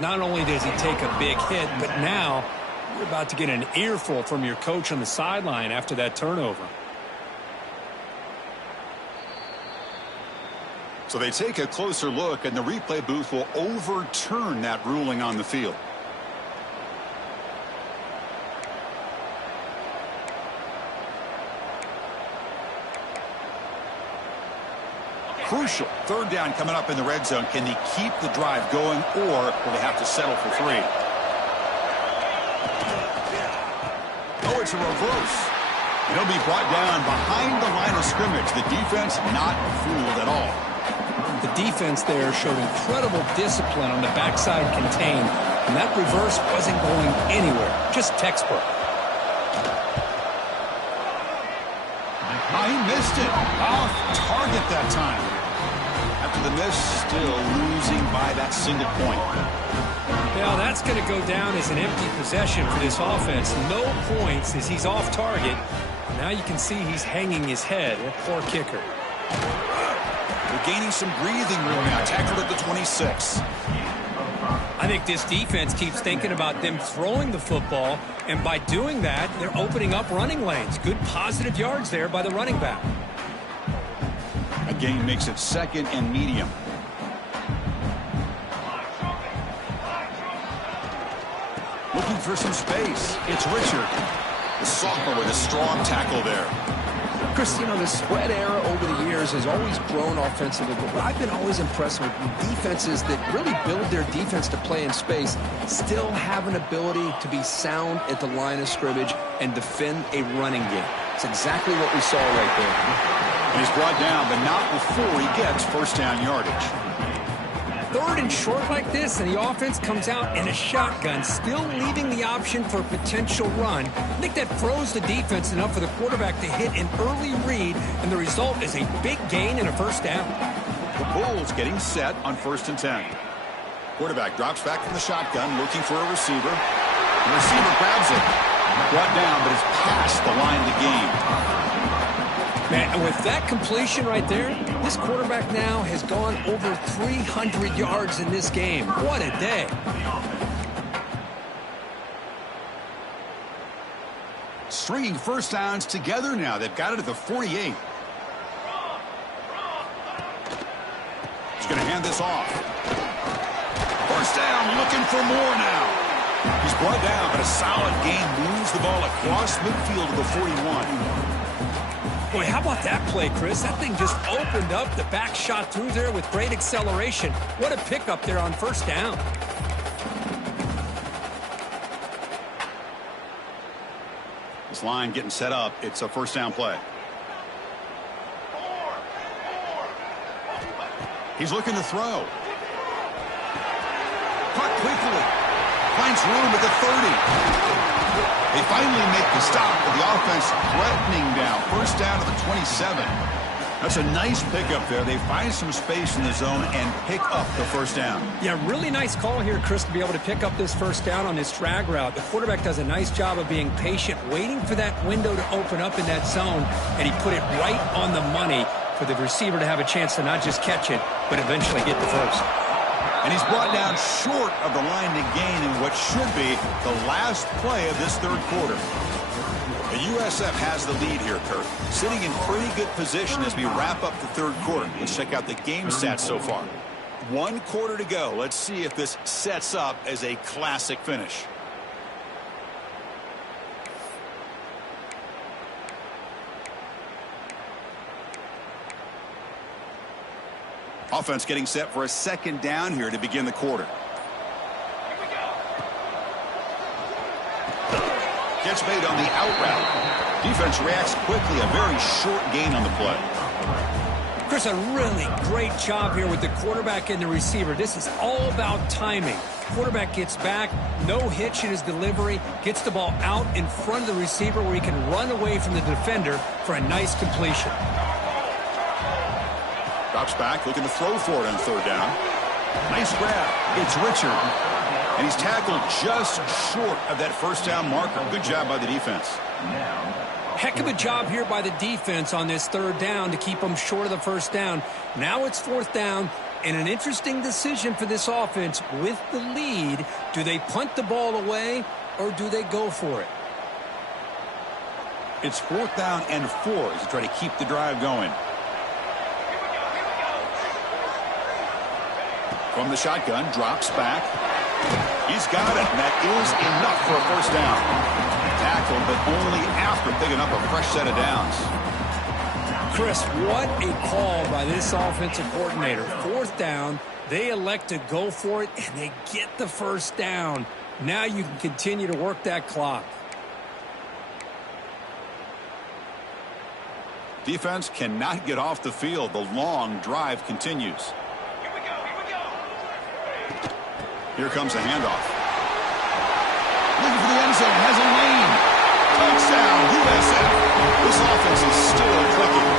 Not only does he take a big hit, but now you're about to get an earful from your coach on the sideline after that turnover. So they take a closer look, and the replay booth will overturn that ruling on the field. Crucial. Third down coming up in the red zone. Can they keep the drive going, or will they have to settle for 3? Oh, it's a reverse. He'll be brought down behind the line of scrimmage. The defense not fooled at all. The defense there showed incredible discipline on the backside contain, and that reverse wasn't going anywhere. Just textbook. He missed it. Off target that time. After the miss, still losing by that single point. Now that's going to go down as an empty possession for this offense. No points as he's off target. Now you can see he's hanging his head. A poor kicker. They're gaining some breathing room now. Tackled at the 26. I think this defense keeps thinking about them throwing the football, and by doing that, they're opening up running lanes. Good positive yards there by the running back. A gain makes it second and medium. Looking for some space. It's Richard. The sophomore with a strong tackle there. Chris, you know, the spread era over the years has always grown offensively, but what I've been always impressed with defenses that really build their defense to play in space still have an ability to be sound at the line of scrimmage and defend a running game. It's exactly what we saw right there. And he's brought down, but not before he gets first down yardage. Third and short like this, and the offense comes out in a shotgun, still leaving the option for a potential run. I think that froze the defense enough for the quarterback to hit an early read, and the result is a big gain and a first down. The Bulls getting set on 1st and 10. Quarterback drops back from the shotgun, looking for a receiver. The receiver grabs it. Brought down, but it's past the line of the game. Man, with that completion right there, this quarterback now has gone over 300 yards in this game. What a day. Stringing first downs together now. They've got it at the 48. He's going to hand this off. First down, looking for more now. He's brought down, but a solid gain moves the ball across midfield to the 41. Boy, how about that play, Chris? That thing just opened up. The back shot through there with great acceleration. What a pickup there on first down. This line getting set up. It's a first down play. He's looking to throw. Caught quickly. Finds room at the 30. They finally make the stop, but the offense threatening down. First down to the 27. That's a nice pickup there. They find some space in the zone and pick up the first down. Yeah, really nice call here, Chris, to be able to pick up this first down on this drag route. The quarterback does a nice job of being patient, waiting for that window to open up in that zone, and he put it right on the money for the receiver to have a chance to not just catch it, but eventually get the first. And he's brought down short of the line to gain in what should be the last play of this third quarter. The USF has the lead here, Kirk. Sitting in pretty good position as we wrap up the third quarter. Let's check out the game stats so far. 1 quarter to go. Let's see if this sets up as a classic finish. Offense getting set for a second down here to begin the quarter. Catch made on the out route. Defense reacts quickly. A very short gain on the play. Chris, a really great job here with the quarterback and the receiver. This is all about timing. Quarterback gets back, no hitch in his delivery, gets the ball out in front of the receiver where he can run away from the defender for a nice completion. Drops back, looking to throw for it on third down. Nice grab. It's Richard. And he's tackled just short of that first down marker. Good job by the defense. Heck of a job here by the defense on this third down to keep them short of the first down. Now it's fourth down, and an interesting decision for this offense with the lead. Do they punt the ball away, or do they go for it? It's fourth down and 4 as they try to keep the drive going. From the shotgun, drops back. He's got it, and that is enough for a first down. Tackled, but only after picking up a fresh set of downs. Chris, what a call by this offensive coordinator. Fourth down, they elect to go for it, and they get the first down. Now you can continue to work that clock. Defense cannot get off the field. The long drive continues. Here comes a handoff. Looking for the end zone. Has a lane. Touchdown, USF. This offense is still clicking.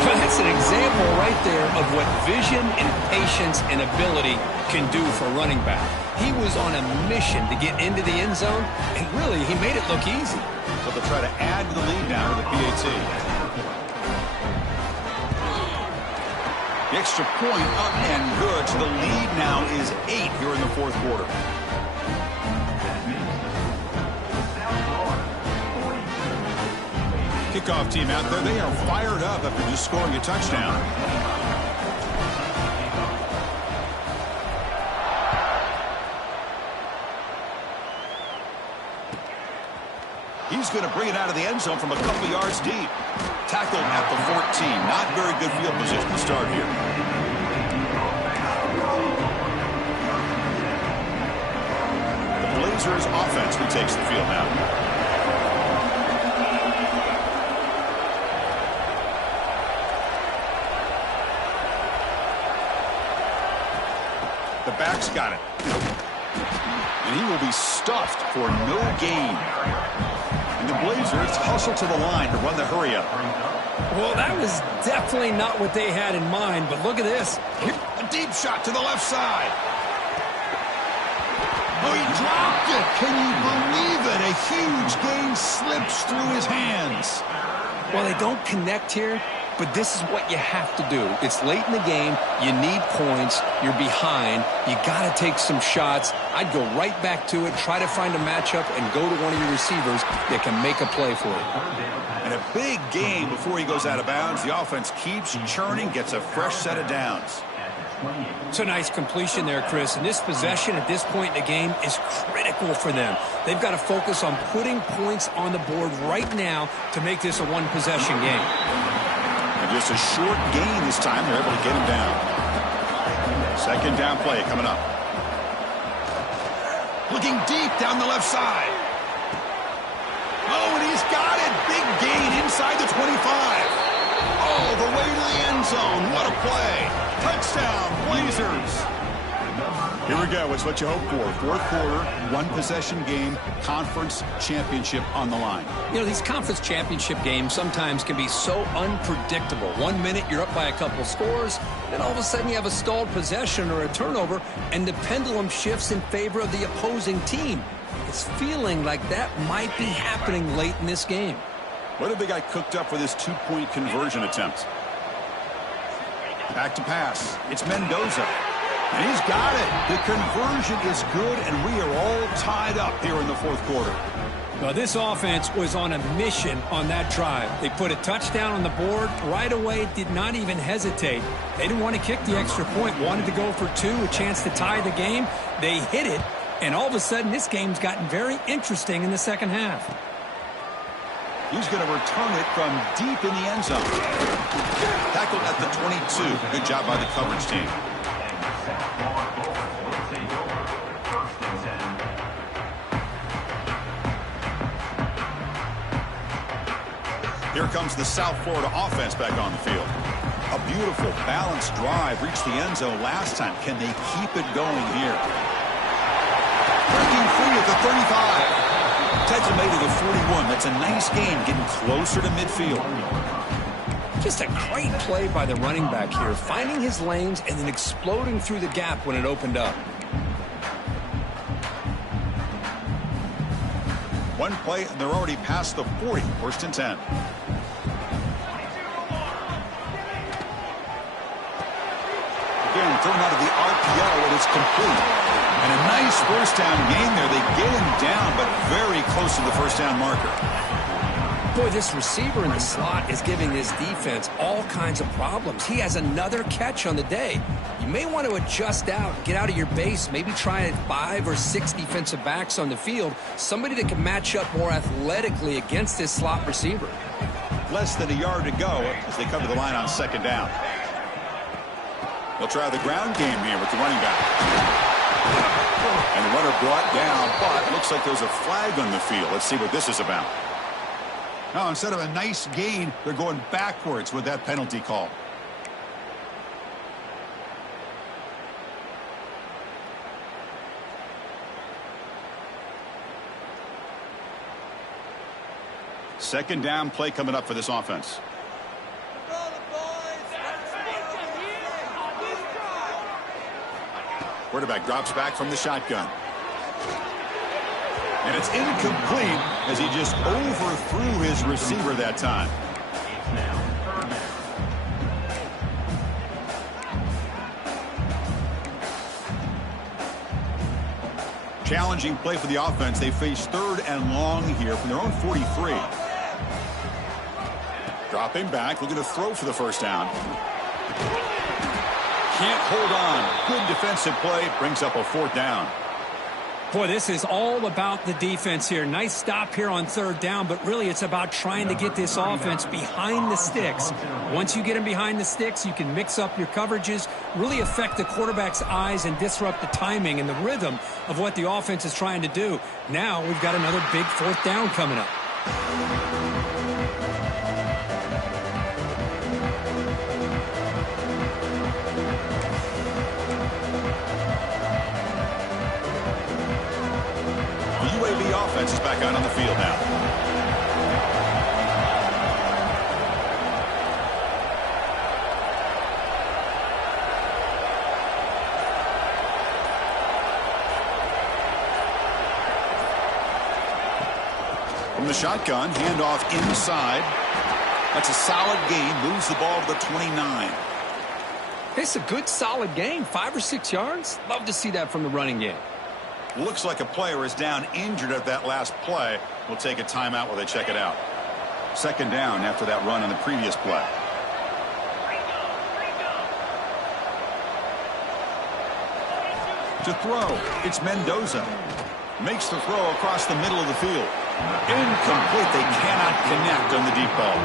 Well, that's an example right there of what vision and patience and ability can do for a running back. He was on a mission to get into the end zone, and really, he made it look easy. So they'll try to add to the lead now to the PAT. The extra point up and good. So the lead now is 8 here in the fourth quarter. Kickoff team out there. They are fired up after just scoring a touchdown. He's going to bring it out of the end zone from a couple yards deep. Tackled at the 14. Not very good field position to start here. The Blazers offense retakes the field now. The back's got it. And he will be stuffed for no gain. And the Blazers hustle to the line to run the hurry-up. Well, that was definitely not what they had in mind, but look at this. A deep shot to the left side. Oh, he dropped it. Can you believe it? A huge gain slips through his hands. Well, they don't connect here, but this is what you have to do. It's late in the game. You need points. You're behind. You got to take some shots. I'd go right back to it, try to find a matchup, and go to one of your receivers that can make a play for you. And a big gain before he goes out of bounds. The offense keeps churning, gets a fresh set of downs. It's a nice completion there, Chris. And this possession at this point in the game is critical for them. They've got to focus on putting points on the board right now to make this a one-possession game. And just a short gain this time. They're able to get him down. Second down play coming up. Looking deep down the left side. Oh, and he's got it. Big gain inside the 25. Oh, the way to the end zone. What a play. Touchdown, Blazers. Here we go. It's what you hope for. Fourth quarter, one-possession game, conference championship on the line. You know, these conference championship games sometimes can be so unpredictable. 1 minute you're up by a couple scores, then all of a sudden you have a stalled possession or a turnover, and the pendulum shifts in favor of the opposing team. It's feeling like that might be happening late in this game. What have they got cooked up for this two-point conversion attempt? Back to pass. It's Mendoza. And he's got it. The conversion is good, and we are all tied up here in the fourth quarter. Well, this offense was on a mission on that drive. They put a touchdown on the board right away, did not even hesitate. They didn't want to kick the extra point, wanted to go for two, a chance to tie the game. They hit it, and all of a sudden this game's gotten very interesting in the second half. He's going to return it from deep in the end zone. Tackled at the 22. Good job by the coverage team. Here comes the South Florida offense back on the field. A beautiful, balanced drive reached the end zone last time. Can they keep it going here? Breaking free at the 35. Takes him made to the 41. That's a nice gain, getting closer to midfield. Just a great play by the running back here, finding his lanes and then exploding through the gap when it opened up. One play, and they're already past the 40. First and 10. Again, thrown out of the RPO, and it's complete. And a nice first down gain there. They get him down, but very close to the first down marker. Boy, this receiver in the slot is giving this defense all kinds of problems. He has another catch on the day. You may want to adjust out, get out of your base, maybe try 5 or 6 defensive backs on the field, somebody that can match up more athletically against this slot receiver. Less than a yard to go as they come to the line on second down. They'll try the ground game here with the running back. And the runner brought down, but looks like there's a flag on the field. Let's see what this is about. Now, instead of a nice gain, they're going backwards with that penalty call. Second down play coming up for this offense. Quarterback drops back from the shotgun. And it's incomplete as he just overthrew his receiver that time. Challenging play for the offense. They face third and long here from their own 43. Dropping back, looking to throw for the first down. Can't hold on. Good defensive play. Brings up a fourth down. Boy, this is all about the defense here. Nice stop here on third down, but really it's about trying to get this offense behind the sticks. Once you get them behind the sticks, you can mix up your coverages, really affect the quarterback's eyes and disrupt the timing and the rhythm of what the offense is trying to do. Now we've got another big fourth down coming up. UAB offense is back out on the field now. From the shotgun, handoff inside. That's a solid gain. Moves the ball to the 29. It's a good, solid gain. 5 or 6 yards. Love to see that from the running game. Looks like a player is down injured at that last play. We'll take a timeout while they check it out. Second down after that run on the previous play. To throw, it's Mendoza. Makes the throw across the middle of the field. Incomplete. They cannot connect on the deep ball.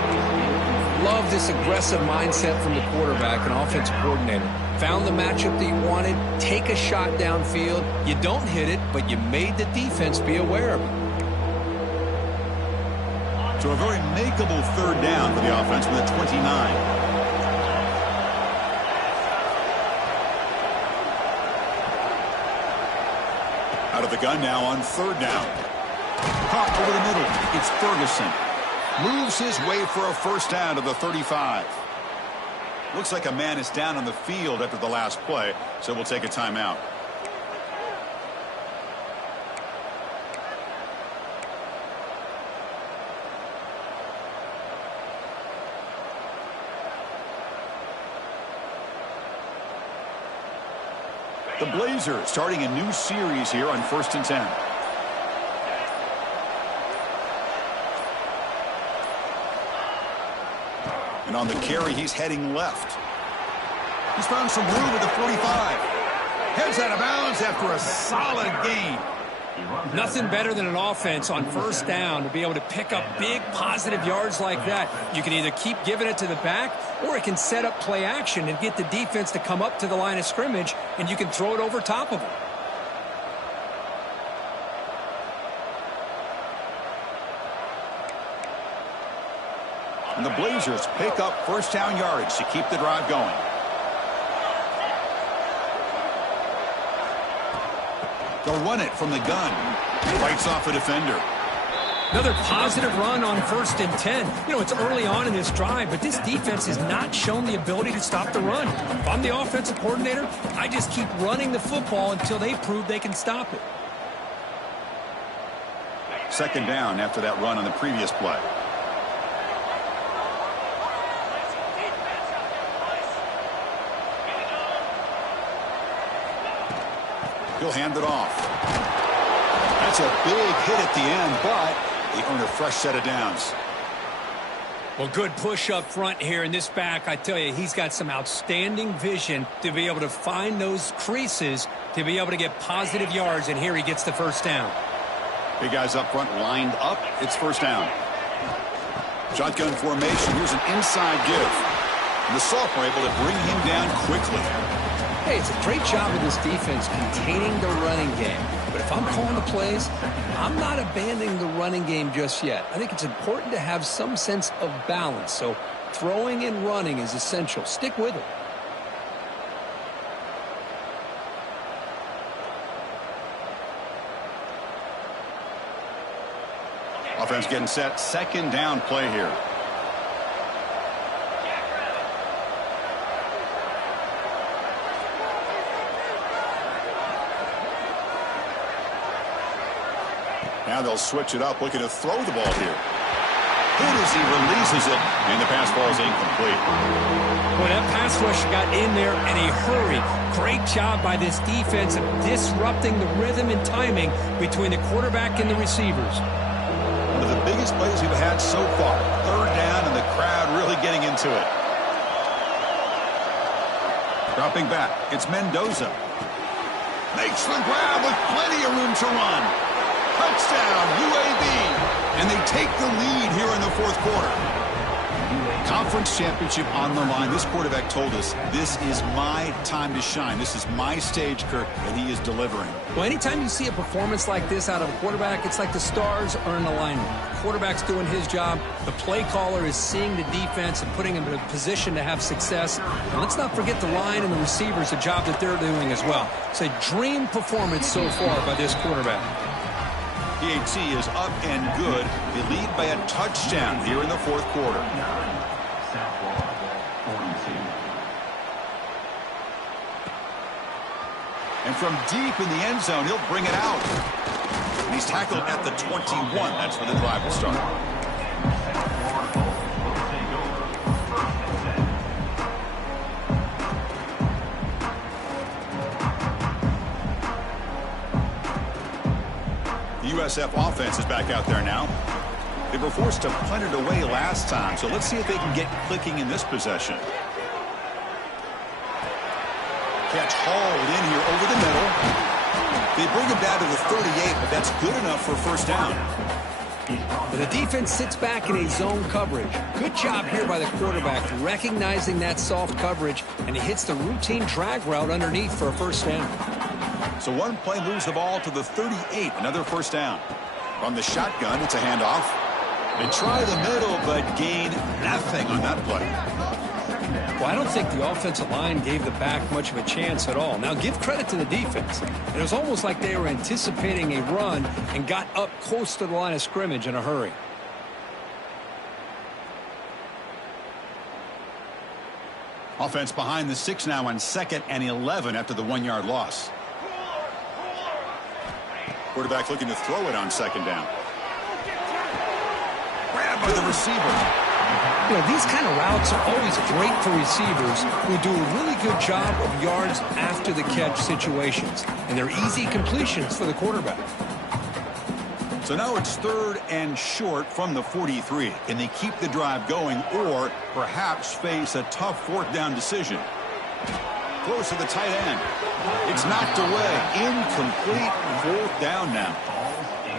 Love this aggressive mindset from the quarterback and offensive coordinator. Found the matchup that you wanted. Take a shot downfield. You don't hit it, but you made the defense be aware of it. So a very makeable third down for the offense with a 29. Out of the gun now on third down. Pop over the middle. It's Ferguson. Moves his way for a first down to the 35. Looks like a man is down on the field after the last play, so we'll take a timeout. The Blazers starting a new series here on 1st and 10. And on the carry, he's heading left. He's found some room at the 45. Heads out of bounds after a solid gain. Nothing better than an offense on first down to be able to pick up big positive yards like that. You can either keep giving it to the back, or it can set up play action and get the defense to come up to the line of scrimmage, and you can throw it over top of them. And the Blazers pick up first down yardage to keep the drive going. They'll run it from the gun. Fights off a defender. Another positive run on 1st and 10. You know, it's early on in this drive, but this defense has not shown the ability to stop the run. If I'm the offensive coordinator, I just keep running the football until they prove they can stop it. Second down after that run on the previous play. He'll hand it off. That's a big hit at the end, but they earn a fresh set of downs. Well, good push up front here in this back. I tell you, he's got some outstanding vision to be able to find those creases to be able to get positive yards, and here he gets the first down. Big guys up front lined up. It's first down. Shotgun formation. Here's an inside give. And the sophomore able to bring him down quickly. Hey, it's a great job of this defense containing the running game. But if I'm calling the plays, I'm not abandoning the running game just yet. I think it's important to have some sense of balance. So throwing and running is essential. Stick with it. Offense getting set. Second down play here. Now they'll switch it up, looking to throw the ball here. Good as he releases it, and the pass ball is incomplete. Well, that pass rush got in there in a hurry. Great job by this defense of disrupting the rhythm and timing between the quarterback and the receivers. One of the biggest plays we've had so far. Third down, and the crowd really getting into it. Dropping back, it's Mendoza. Makes the grab with plenty of room to run. Touchdown, UAB. And they take the lead here in the fourth quarter. Conference championship on the line. This quarterback told us, this is my time to shine. This is my stage, Kirk, and he is delivering. Well, anytime you see a performance like this out of a quarterback, it's like the stars are in alignment. The quarterback's doing his job. The play caller is seeing the defense and putting him in a position to have success. And let's not forget the line and the receivers, the job that they're doing as well. It's a dream performance so far by this quarterback. PAT is up and good. They lead by a touchdown here in the fourth quarter. And from deep in the end zone, he'll bring it out. And he's tackled at the 21. That's where the drive will start. The USF offense is back out there now. They were forced to punt it away last time, so let's see if they can get clicking in this possession. Catch hauled in here over the middle. They bring him down to the 38, but that's good enough for a first down. The defense sits back in a zone coverage. Good job here by the quarterback, recognizing that soft coverage, and he hits the routine drag route underneath for a first down. So one play moves the ball to the 38, another first down. On the shotgun, it's a handoff. They try the middle, but gain nothing on that play. Well, I don't think the offensive line gave the back much of a chance at all. Now, give credit to the defense. It was almost like they were anticipating a run and got up close to the line of scrimmage in a hurry. Offense behind the 6 now on 2nd and 11 after the 1-yard loss. Quarterback looking to throw it on 2nd down. Grabbed by the receiver. You know, these kind of routes are always great for receivers who do a really good job of yards after the catch situations. And they're easy completions for the quarterback. So now it's 3rd and short from the 43. Can they keep the drive going or perhaps face a tough 4th down decision? Close to the tight end. It's knocked away. Incomplete. 4th down now.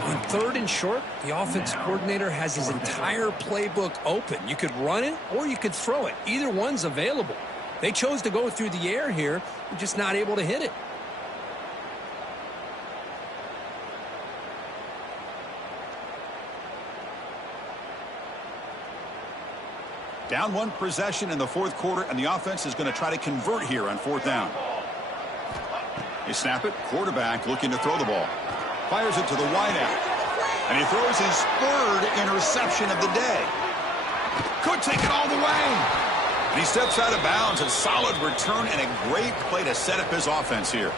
On 3rd and short, the offense coordinator has his entire playbook open. You could run it or you could throw it. Either one's available. They chose to go through the air here. They're just not able to hit it. Down 1 possession in the 4th quarter, and the offense is going to try to convert here on 4th down. They snap it. Quarterback looking to throw the ball. Fires it to the wideout. And he throws his 3rd interception of the day. Could take it all the way. And he steps out of bounds. A solid return and a great play to set up his offense here.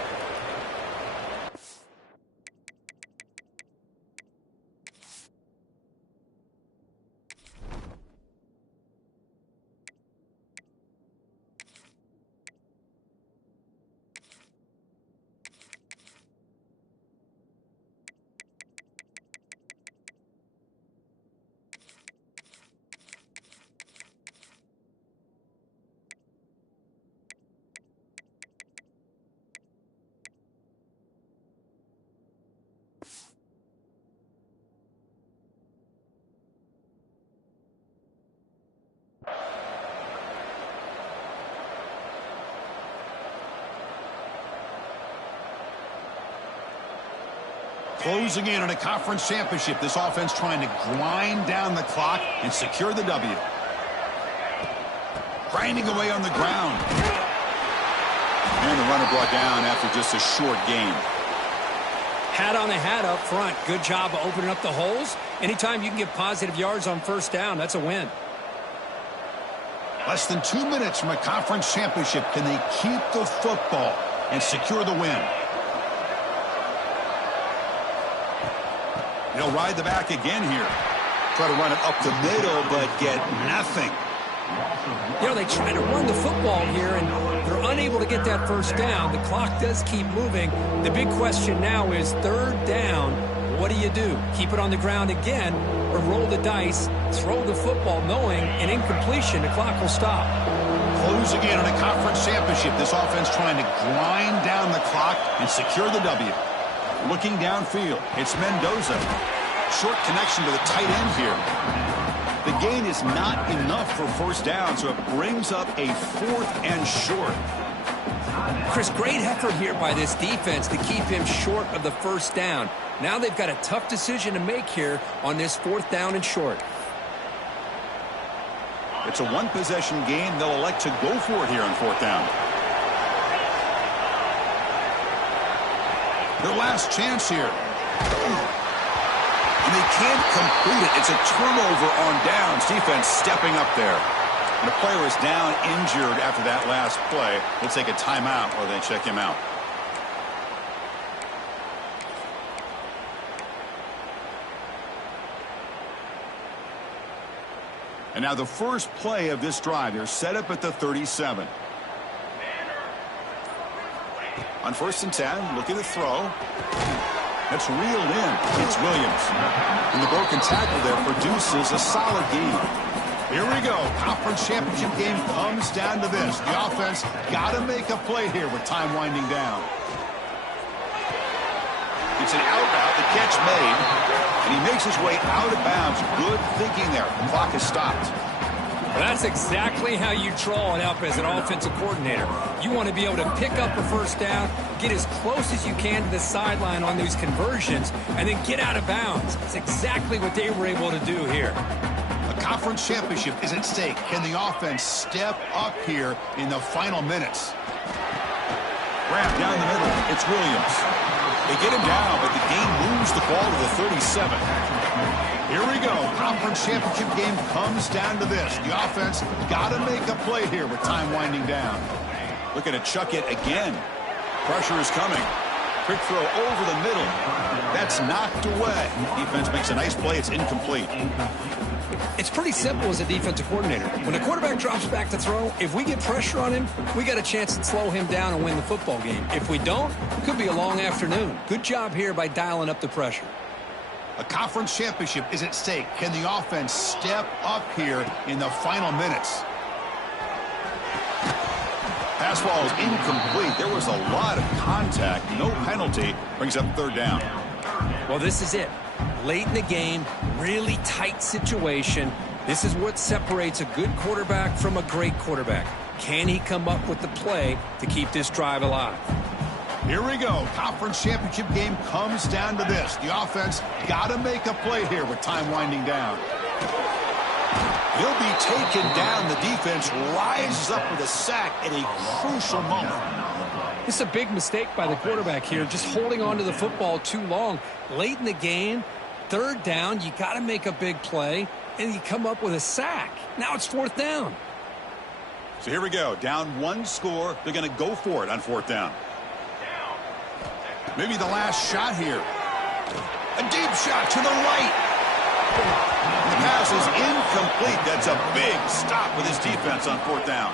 Closing in on a conference championship, this offense trying to grind down the clock and secure the W. Grinding away on the ground. And the runner brought down after just a short gain. Hat on the hat up front. Good job of opening up the holes. Anytime you can get positive yards on 1st down, that's a win. Less than 2 minutes from a conference championship. Can they keep the football and secure the win? He'll ride the back again here. Try to run it up the middle, but get nothing. You know, they try to run the football here, and they're unable to get that 1st down. The clock does keep moving. The big question now is 3rd down. What do you do? Keep it on the ground again, or roll the dice, throw the football, knowing an incompletion, the clock will stop. Closing in on a conference championship. This offense trying to grind down the clock and secure the W. Looking downfield, it's Mendoza. Short connection to the tight end here. The gain is not enough for 1st down, so it brings up a 4th and short. Chris, great effort here by this defense to keep him short of the 1st down. Now they've got a tough decision to make here on this 4th down and short. It's a 1-possession game. They'll elect to go for it here on 4th down. Their last chance here. And they can't complete it. It's a turnover on downs. Defense stepping up there. And the player is down injured after that last play. They'll take a timeout or they check him out. And now the first play of this drive. They're set up at the 37. On 1st and 10, looking to throw. That's reeled in. It's Williams. And the broken tackle there for Deuces, a solid gain. Here we go. Conference championship game comes down to this. The offense got to make a play here with time winding down. It's an out route. The catch made. And he makes his way out of bounds. Good thinking there. The clock is stopped. Well, that's exactly how you draw it up as an offensive coordinator. You want to be able to pick up a first down, get as close as you can to the sideline on these conversions, and then get out of bounds. That's exactly what they were able to do here. A conference championship is at stake. Can the offense step up here in the final minutes? Wrap down the middle. It's Williams. They get him down, but the game moves the ball to the 37. Here we go. Conference championship game comes down to this. The offense got to make a play here with time winding down. Looking to chuck it again. Pressure is coming. Quick throw over the middle. That's knocked away. Defense makes a nice play. It's incomplete. It's pretty simple as a defensive coordinator. When a quarterback drops back to throw, if we get pressure on him, we got a chance to slow him down and win the football game. If we don't, it could be a long afternoon. Good job here by dialing up the pressure. A conference championship is at stake. Can the offense step up here in the final minutes? Pass ball is incomplete. There was a lot of contact. No penalty. Brings up 3rd down. Well, this is it. Late in the game, really tight situation. This is what separates a good quarterback from a great quarterback. Can he come up with the play to keep this drive alive? Here we go. Conference championship game comes down to this. The offense got to make a play here with time winding down. He'll be taken down. The defense rises up with a sack at a crucial moment. This is a big mistake by the quarterback here, just holding on to the football too long. Late in the game, 3rd down, you got to make a big play, and you come up with a sack. Now it's 4th down. So here we go. Down 1 score. They're going to go for it on 4th down. Maybe the last shot here. A deep shot to the right. The pass is incomplete. That's a big stop with his defense on 4th down.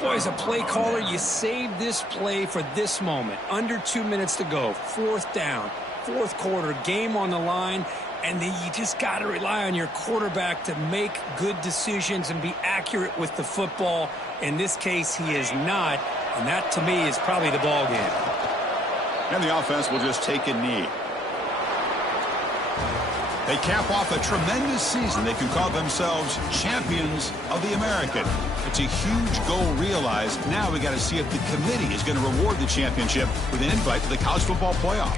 Boy, as a play caller, you save this play for this moment. Under 2 minutes to go. 4th down. 4th quarter. Game on the line. And then you just got to rely on your quarterback to make good decisions and be accurate with the football. In this case, he is not. And that, to me, is probably the ball game. And the offense will just take a knee. They cap off a tremendous season. They can call themselves champions of the American. It's a huge goal realized. Now we got to see if the committee is going to reward the championship with an invite to the college football playoff.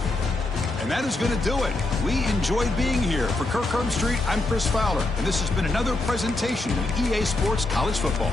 And that is going to do it. We enjoyed being here. For Kirk Street, I'm Chris Fowler. And this has been another presentation of EA Sports College Football.